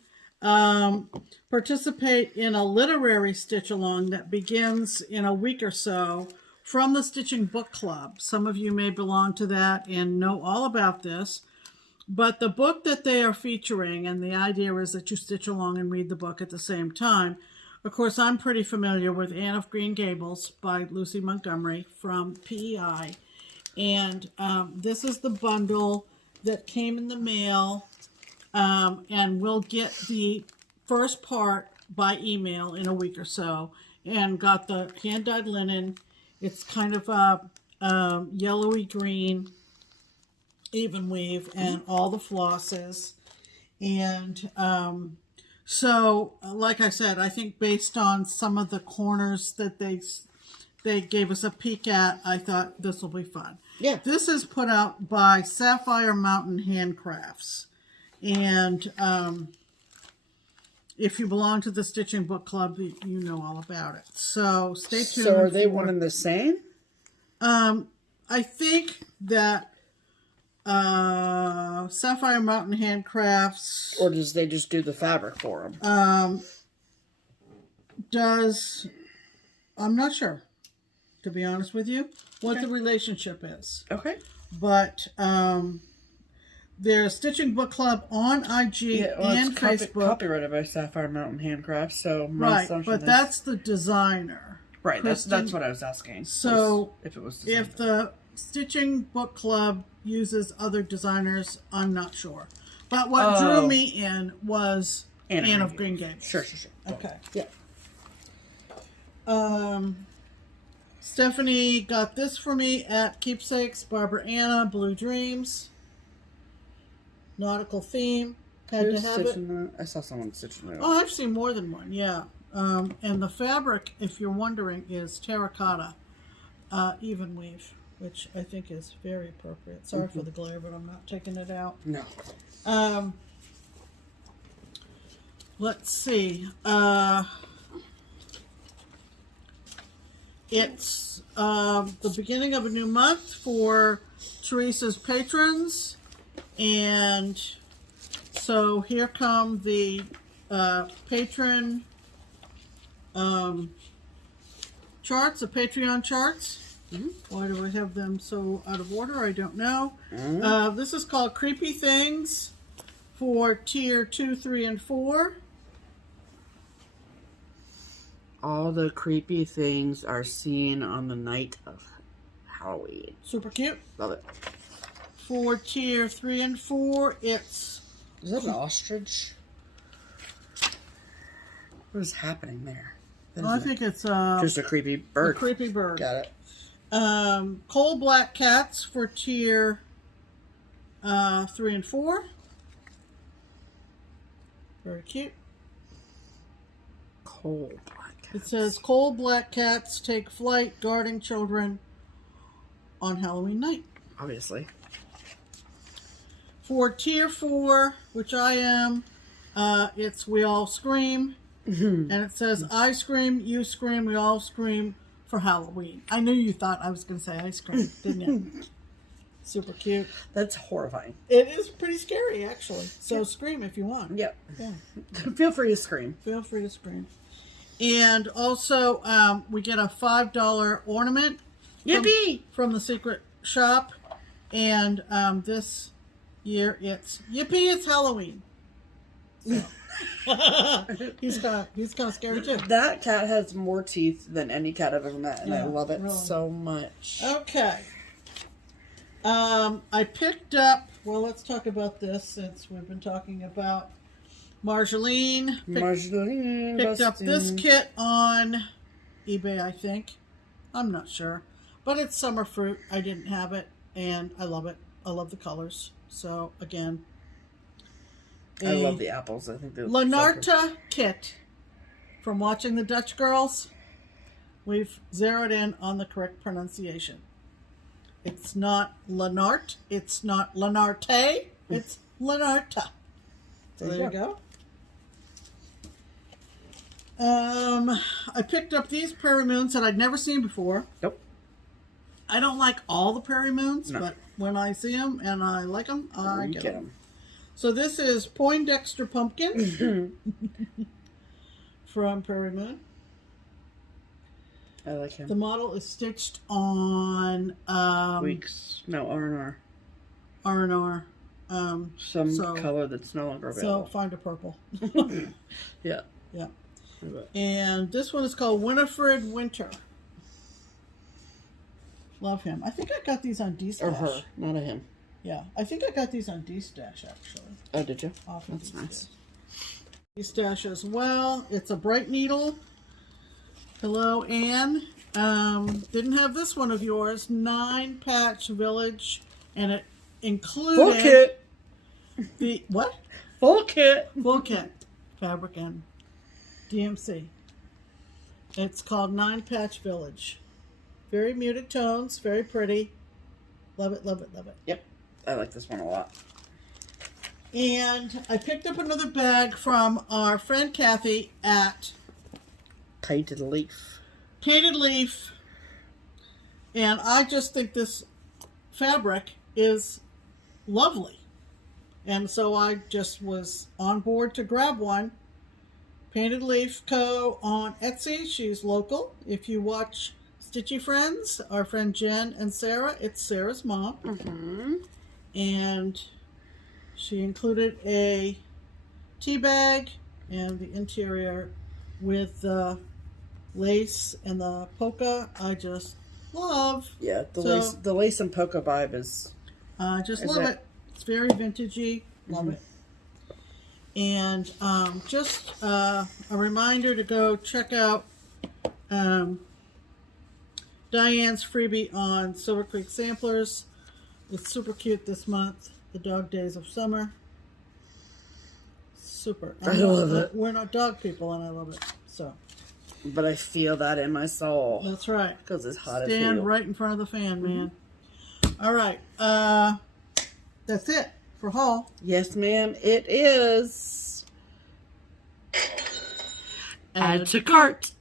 participate in a literary stitch along that begins in a week or so from the Stitching Book Club. Some of you may belong to that and know all about this. But the book that they are featuring, and the idea is that you stitch along and read the book at the same time. Of course, I'm pretty familiar with Anne of Green Gables by Lucy Montgomery from PEI. And this is the bundle that came in the mail. And we'll get the first part by email in a week or so. And got the hand-dyed linen. It's kind of a yellowy green even weave and all the flosses. And so, like I said, I think based on some of the corners that they gave us a peek at, I thought this will be fun. Yeah. This is put out by SapphireMtHandcrafts. And if you belong to the Stitching Book Club, you know all about it. So stay tuned. So are they one and the same? I think that SapphireMtHandcrafts Or does they just do the fabric for them? I'm not sure, to be honest with you, what the relationship is. Okay. But there's Stitching Book Club on IG and Facebook. Copyrighted by SapphireMtHandcrafts, so my Right, assumption but is... that's the designer. Right, that's Kristen. what I was asking. So if it was if the Stitching Book Club uses other designers, I'm not sure. But what drew me in was Anne of Green Gables. Sure. Okay. Yeah. Stephanie got this for me at Keepsakes. Barbara Anna, Blue Dreams. Nautical theme. Had to have it. That? I saw someone stitching it. Oh, I've seen more than one, yeah. And the fabric, if you're wondering, is terracotta even weave, which I think is very appropriate. Sorry for the glare, but I'm not taking it out. No. Let's see. It's the beginning of a new month for Teresa's patrons. And so here come the patron charts, the Patreon charts. Why do I have them so out of order? I don't know. This is called Creepy Things for tier 2, 3, and 4. All the creepy things are seen on the night of Halloween. Super cute. Love it. For tier 3 and 4, it's... Is that an ostrich? What is happening there? I think it's just a creepy bird. a creepy bird. Got it. Coal Black Cats for tier 3 and 4. Very cute. Coal Black Cats. It says coal black cats take flight guarding children on Halloween night. Obviously. For tier 4, which I am, it's We All Scream. And it says I scream, you scream, we all scream for Halloween. I knew you thought I was going to say ice cream, didn't you? Super cute. That's horrifying. It is pretty scary, actually. So scream if you want. Yep. Yeah. Feel free to scream. Feel free to scream. And also, we get a $5 ornament. Yippee! From the secret shop. And this year it's Yippee, it's Halloween. So. he's kind of scary too. That cat has more teeth than any cat I've ever met, and I Yeah, love it really. so much. Okay. I picked up, well, let's talk about this since we've been talking about Marjolaine. Picked up this kit on eBay, I think. I'm not sure. But it's summer fruit. I didn't have it, and I love it. I love the colors. So, again, I love the apples. I think they're Lenarta kit from watching the Dutch Girls. We've zeroed in on the correct pronunciation. It's not Lenart. It's not Lenarte. It's Lenarta. So there you go. I picked up these Prairie Moons that I'd never seen before. Nope. I don't like all the Prairie Moons, but when I see them and I like them, I get them. So this is Poindexter Pumpkin from Prairie Moon. I like him. The model is stitched on Weeks. No, R&R. R&R. Some color that's no longer available. So find a purple. Yeah. Yeah. And this one is called Winifred Winter. Love him. I think I got these on Destash. Or her, not a him. Yeah, I think I got these on Destash actually. Oh, did you? That's nice. Destash as well. It's a bright needle. Hello, Anne. Didn't have this one of yours. 9-patch village, and it included full kit. The what? Full kit. Full kit. Fabric and DMC. It's called 9-patch village. Very muted tones. Very pretty. Love it. Love it. Love it. Yep. I like this one a lot. And I picked up another bag from our friend Kathy at Painted Leaf. Painted Leaf. And I just think this fabric is lovely. And so I just was on board to grab one. PaintedLeafCo on Etsy. She's local. If you watch Stitchy Friends, our friend Jen and Sarah, it's Sarah's mom. Mm-hmm. And she included a tea bag and the interior with the lace and the polka. I just love. Yeah, the lace and polka vibe is. I just love it. It's very vintagey. Love it. And just a reminder to go check out Diane's freebie on Silver Creek Samplers. It's super cute this month. The Dog Days of Summer. Super. I love it. We're not dog people, and I love it. So. But I feel that in my soul. That's right. Because it's hot as hell. Stand right in front of the fan, man. All right. That's it for haul. Yes, ma'am. It is. Add to cart.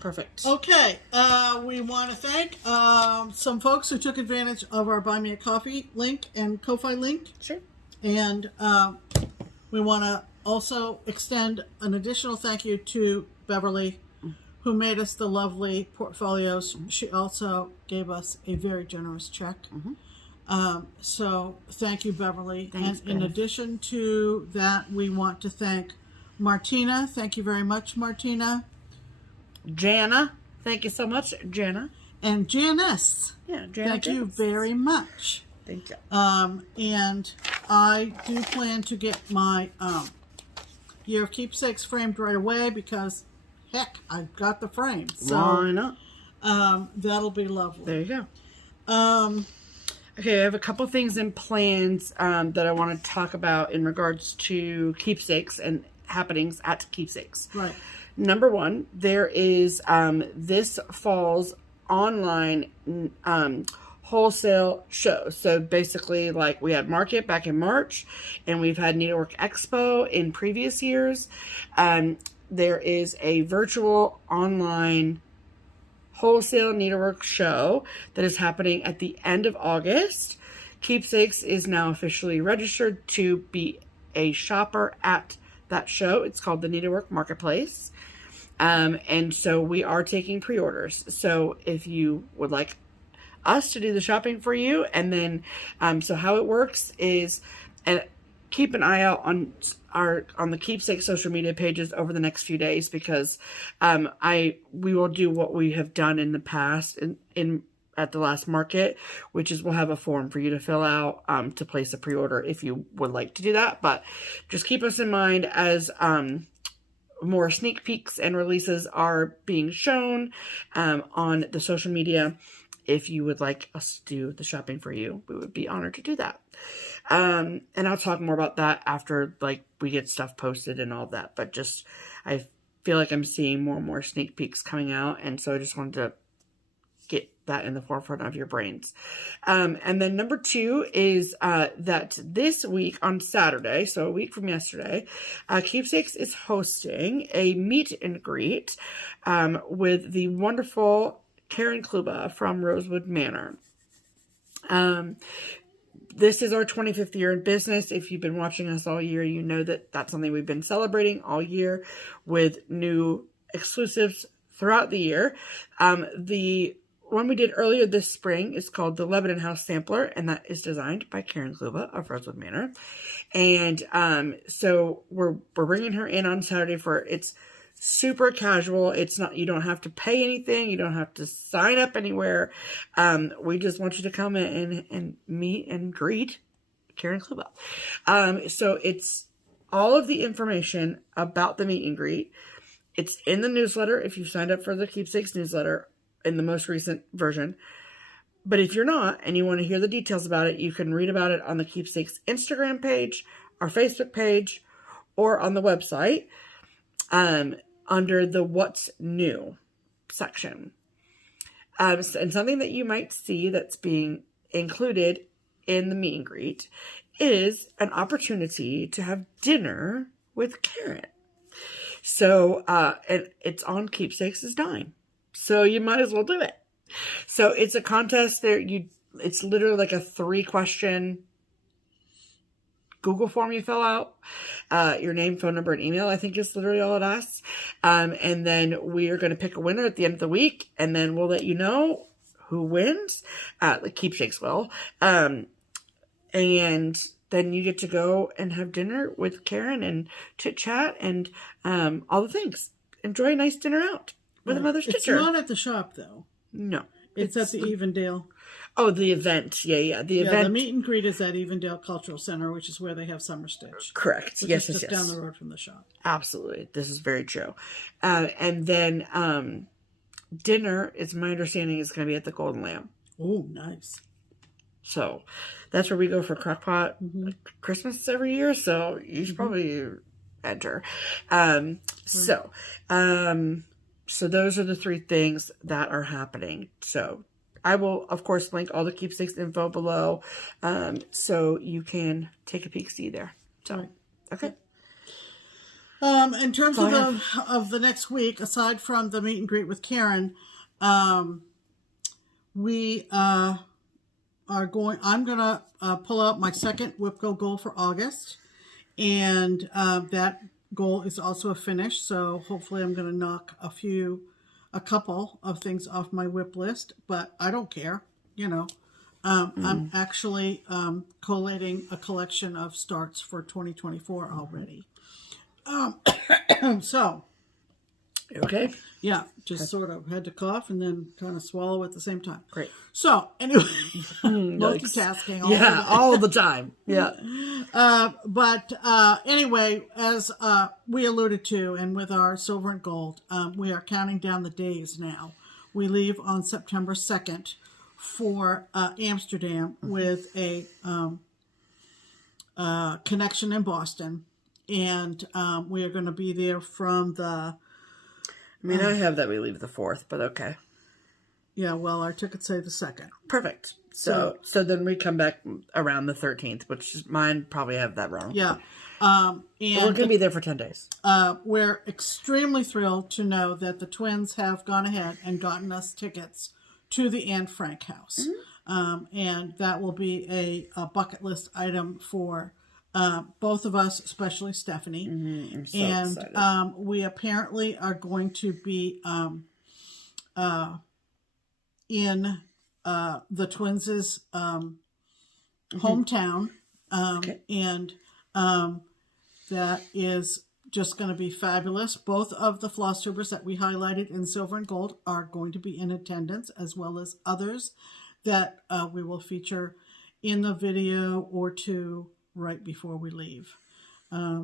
Perfect. Okay. We want to thank some folks who took advantage of our Buy Me a Coffee link and Ko-Fi link. Sure. And we want to also extend an additional thank you to Beverly, who made us the lovely portfolios. She also gave us a very generous check. So thank you, Beverly. Thanks, and in addition to that, we want to thank Martina. Thank you very much, Martina. Jana. Thank you so much, Jana. And Janice. Yeah, Jana. Thank you very much. Thank you. And I do plan to get my Year of Keepsakes framed right away because, heck, I've got the frame. So, why not? That'll be lovely. There you go. Okay, I have a couple things in plans that I want to talk about in regards to keepsakes and happenings at Keepsakes. Right. Number one, there is this fall's online wholesale show. So basically, like, we had Market back in March, and we've had Needlework Expo in previous years. There is a virtual online wholesale needlework show that is happening at the end of August. Keepsakes is now officially registered to be a shopper at that show. It's called the Needlework Marketplace. And so we are taking pre-orders. So if you would like us to do the shopping for you, and then so how it works is, and keep an eye out on the Keepsake social media pages over the next few days, because we will do what we have done in the past in at the last market, which is we'll have a form for you to fill out to place a pre-order if you would like to do that. But just keep us in mind as more sneak peeks and releases are being shown on the social media. if you would like us to do the shopping for you, we would be honored to do that. And I'll talk more about that after like we get stuff posted and all that. But just, I feel like I'm seeing more and more sneak peeks coming out. And so I just wanted to get that in the forefront of your brains. And then number 2 is that this week on Saturday, so a week from yesterday, Keepsakes is hosting a meet and greet with the wonderful Karen Kluba from Rosewood Manor. This is our 25th year in business. If you've been watching us all year, you know that that's something we've been celebrating all year with new exclusives throughout the year. The one we did earlier this spring is called the Lebanon House Sampler, and that is designed by Karen Kluba of Rosewood Manor. And so we're bringing her in on Saturday for it's super casual. It's not, you don't have to pay anything. You don't have to sign up anywhere. We just want you to come in and meet and greet Karen Kluba. So it's all of the information about the meet and greet. It's in the newsletter if you've signed up for the Keepsakes newsletter in the most recent version. But if you're not and you want to hear the details about it, you can read about it on the Keepsakes Instagram page, our Facebook page, or on the website under the What's New section. And something that you might see that's being included in the meet and greet is an opportunity to have dinner with Karen. So, and it's on Keepsakes' dime. So you might as well do it. So it's a contest there. It's literally like a 3-question Google form you fill out. Your name, phone number, and email, I think is literally all it asks. And then we are going to pick a winner at the end of the week. And then we'll let you know who wins. The Keepsakes will. And then you get to go and have dinner with Karen and chit chat and all the things. Enjoy a nice dinner out with another stitcher. It's not at the shop though. No. It's at the Evendale. Oh, the event. Yeah. The event. The meet and greet is at Evendale Cultural Center, which is where they have Summer Stitch. Correct. Which Yes, is yes. down the road from the shop. Absolutely. This is very true. And then dinner, it's my understanding, is going to be at the Golden Lamb. Oh, nice. So that's where we go for crockpot Christmas every year. So you should probably enter. So those are the 3 things that are happening. So I will, of course, link all the Keepsakes info below, so you can take a peek, see there. So, okay. In terms of the next week, aside from the meet and greet with Karen, we I'm going to pull out my second WIPCO goal for August, and that goal is also a finish. So hopefully I'm going to knock a couple of things off my WIP list, but I don't care, I'm actually collating a collection of starts for 2024 already. So, okay. Yeah, just sort of had to cough and then kind of swallow at the same time. Great. So, anyway, multitasking all the time. Yeah. But anyway, as we alluded to, and with our silver and gold, we are counting down the days now. We leave on September 2nd for Amsterdam with a connection in Boston. And we are going to be there from the... I have that we leave the 4th, but okay. Yeah, well, our tickets say the 2nd. Perfect. So then we come back around the 13th, which is mine probably have that wrong. Yeah. And we're going to be there for 10 days. We're extremely thrilled to know that the twins have gone ahead and gotten us tickets to the Anne Frank house. And that will be a bucket list item for both of us, especially Stephanie. I'm so excited. We apparently are going to be in the twins' hometown. And that is just going to be fabulous. Both of the FlossTubers that we highlighted in silver and gold are going to be in attendance, as well as others that we will feature in the video or two right before we leave.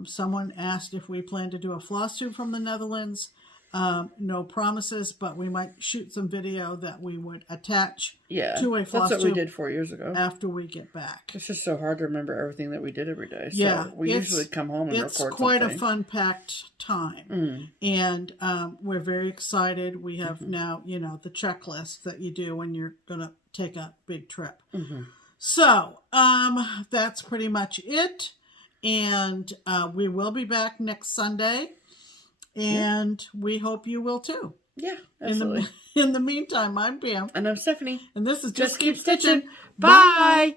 Someone asked if we plan to do a FlossTube from the Netherlands. No promises, but we might shoot some video that we would attach Yeah, to a that's what we FlossTube did 4 years ago. after we get back. It's just so hard to remember everything that we did every day. So Yeah, we usually come home and record something. It's quite a fun-packed time. And we're very excited. We have now, the checklist that you do when you're going to take a big trip. So that's pretty much it. And we will be back next Sunday. And we hope you will too. Yeah, absolutely. In the meantime, I'm Pam. And I'm Stephanie. And this is Just Just Keep Keep Stitching. Stitching. Bye.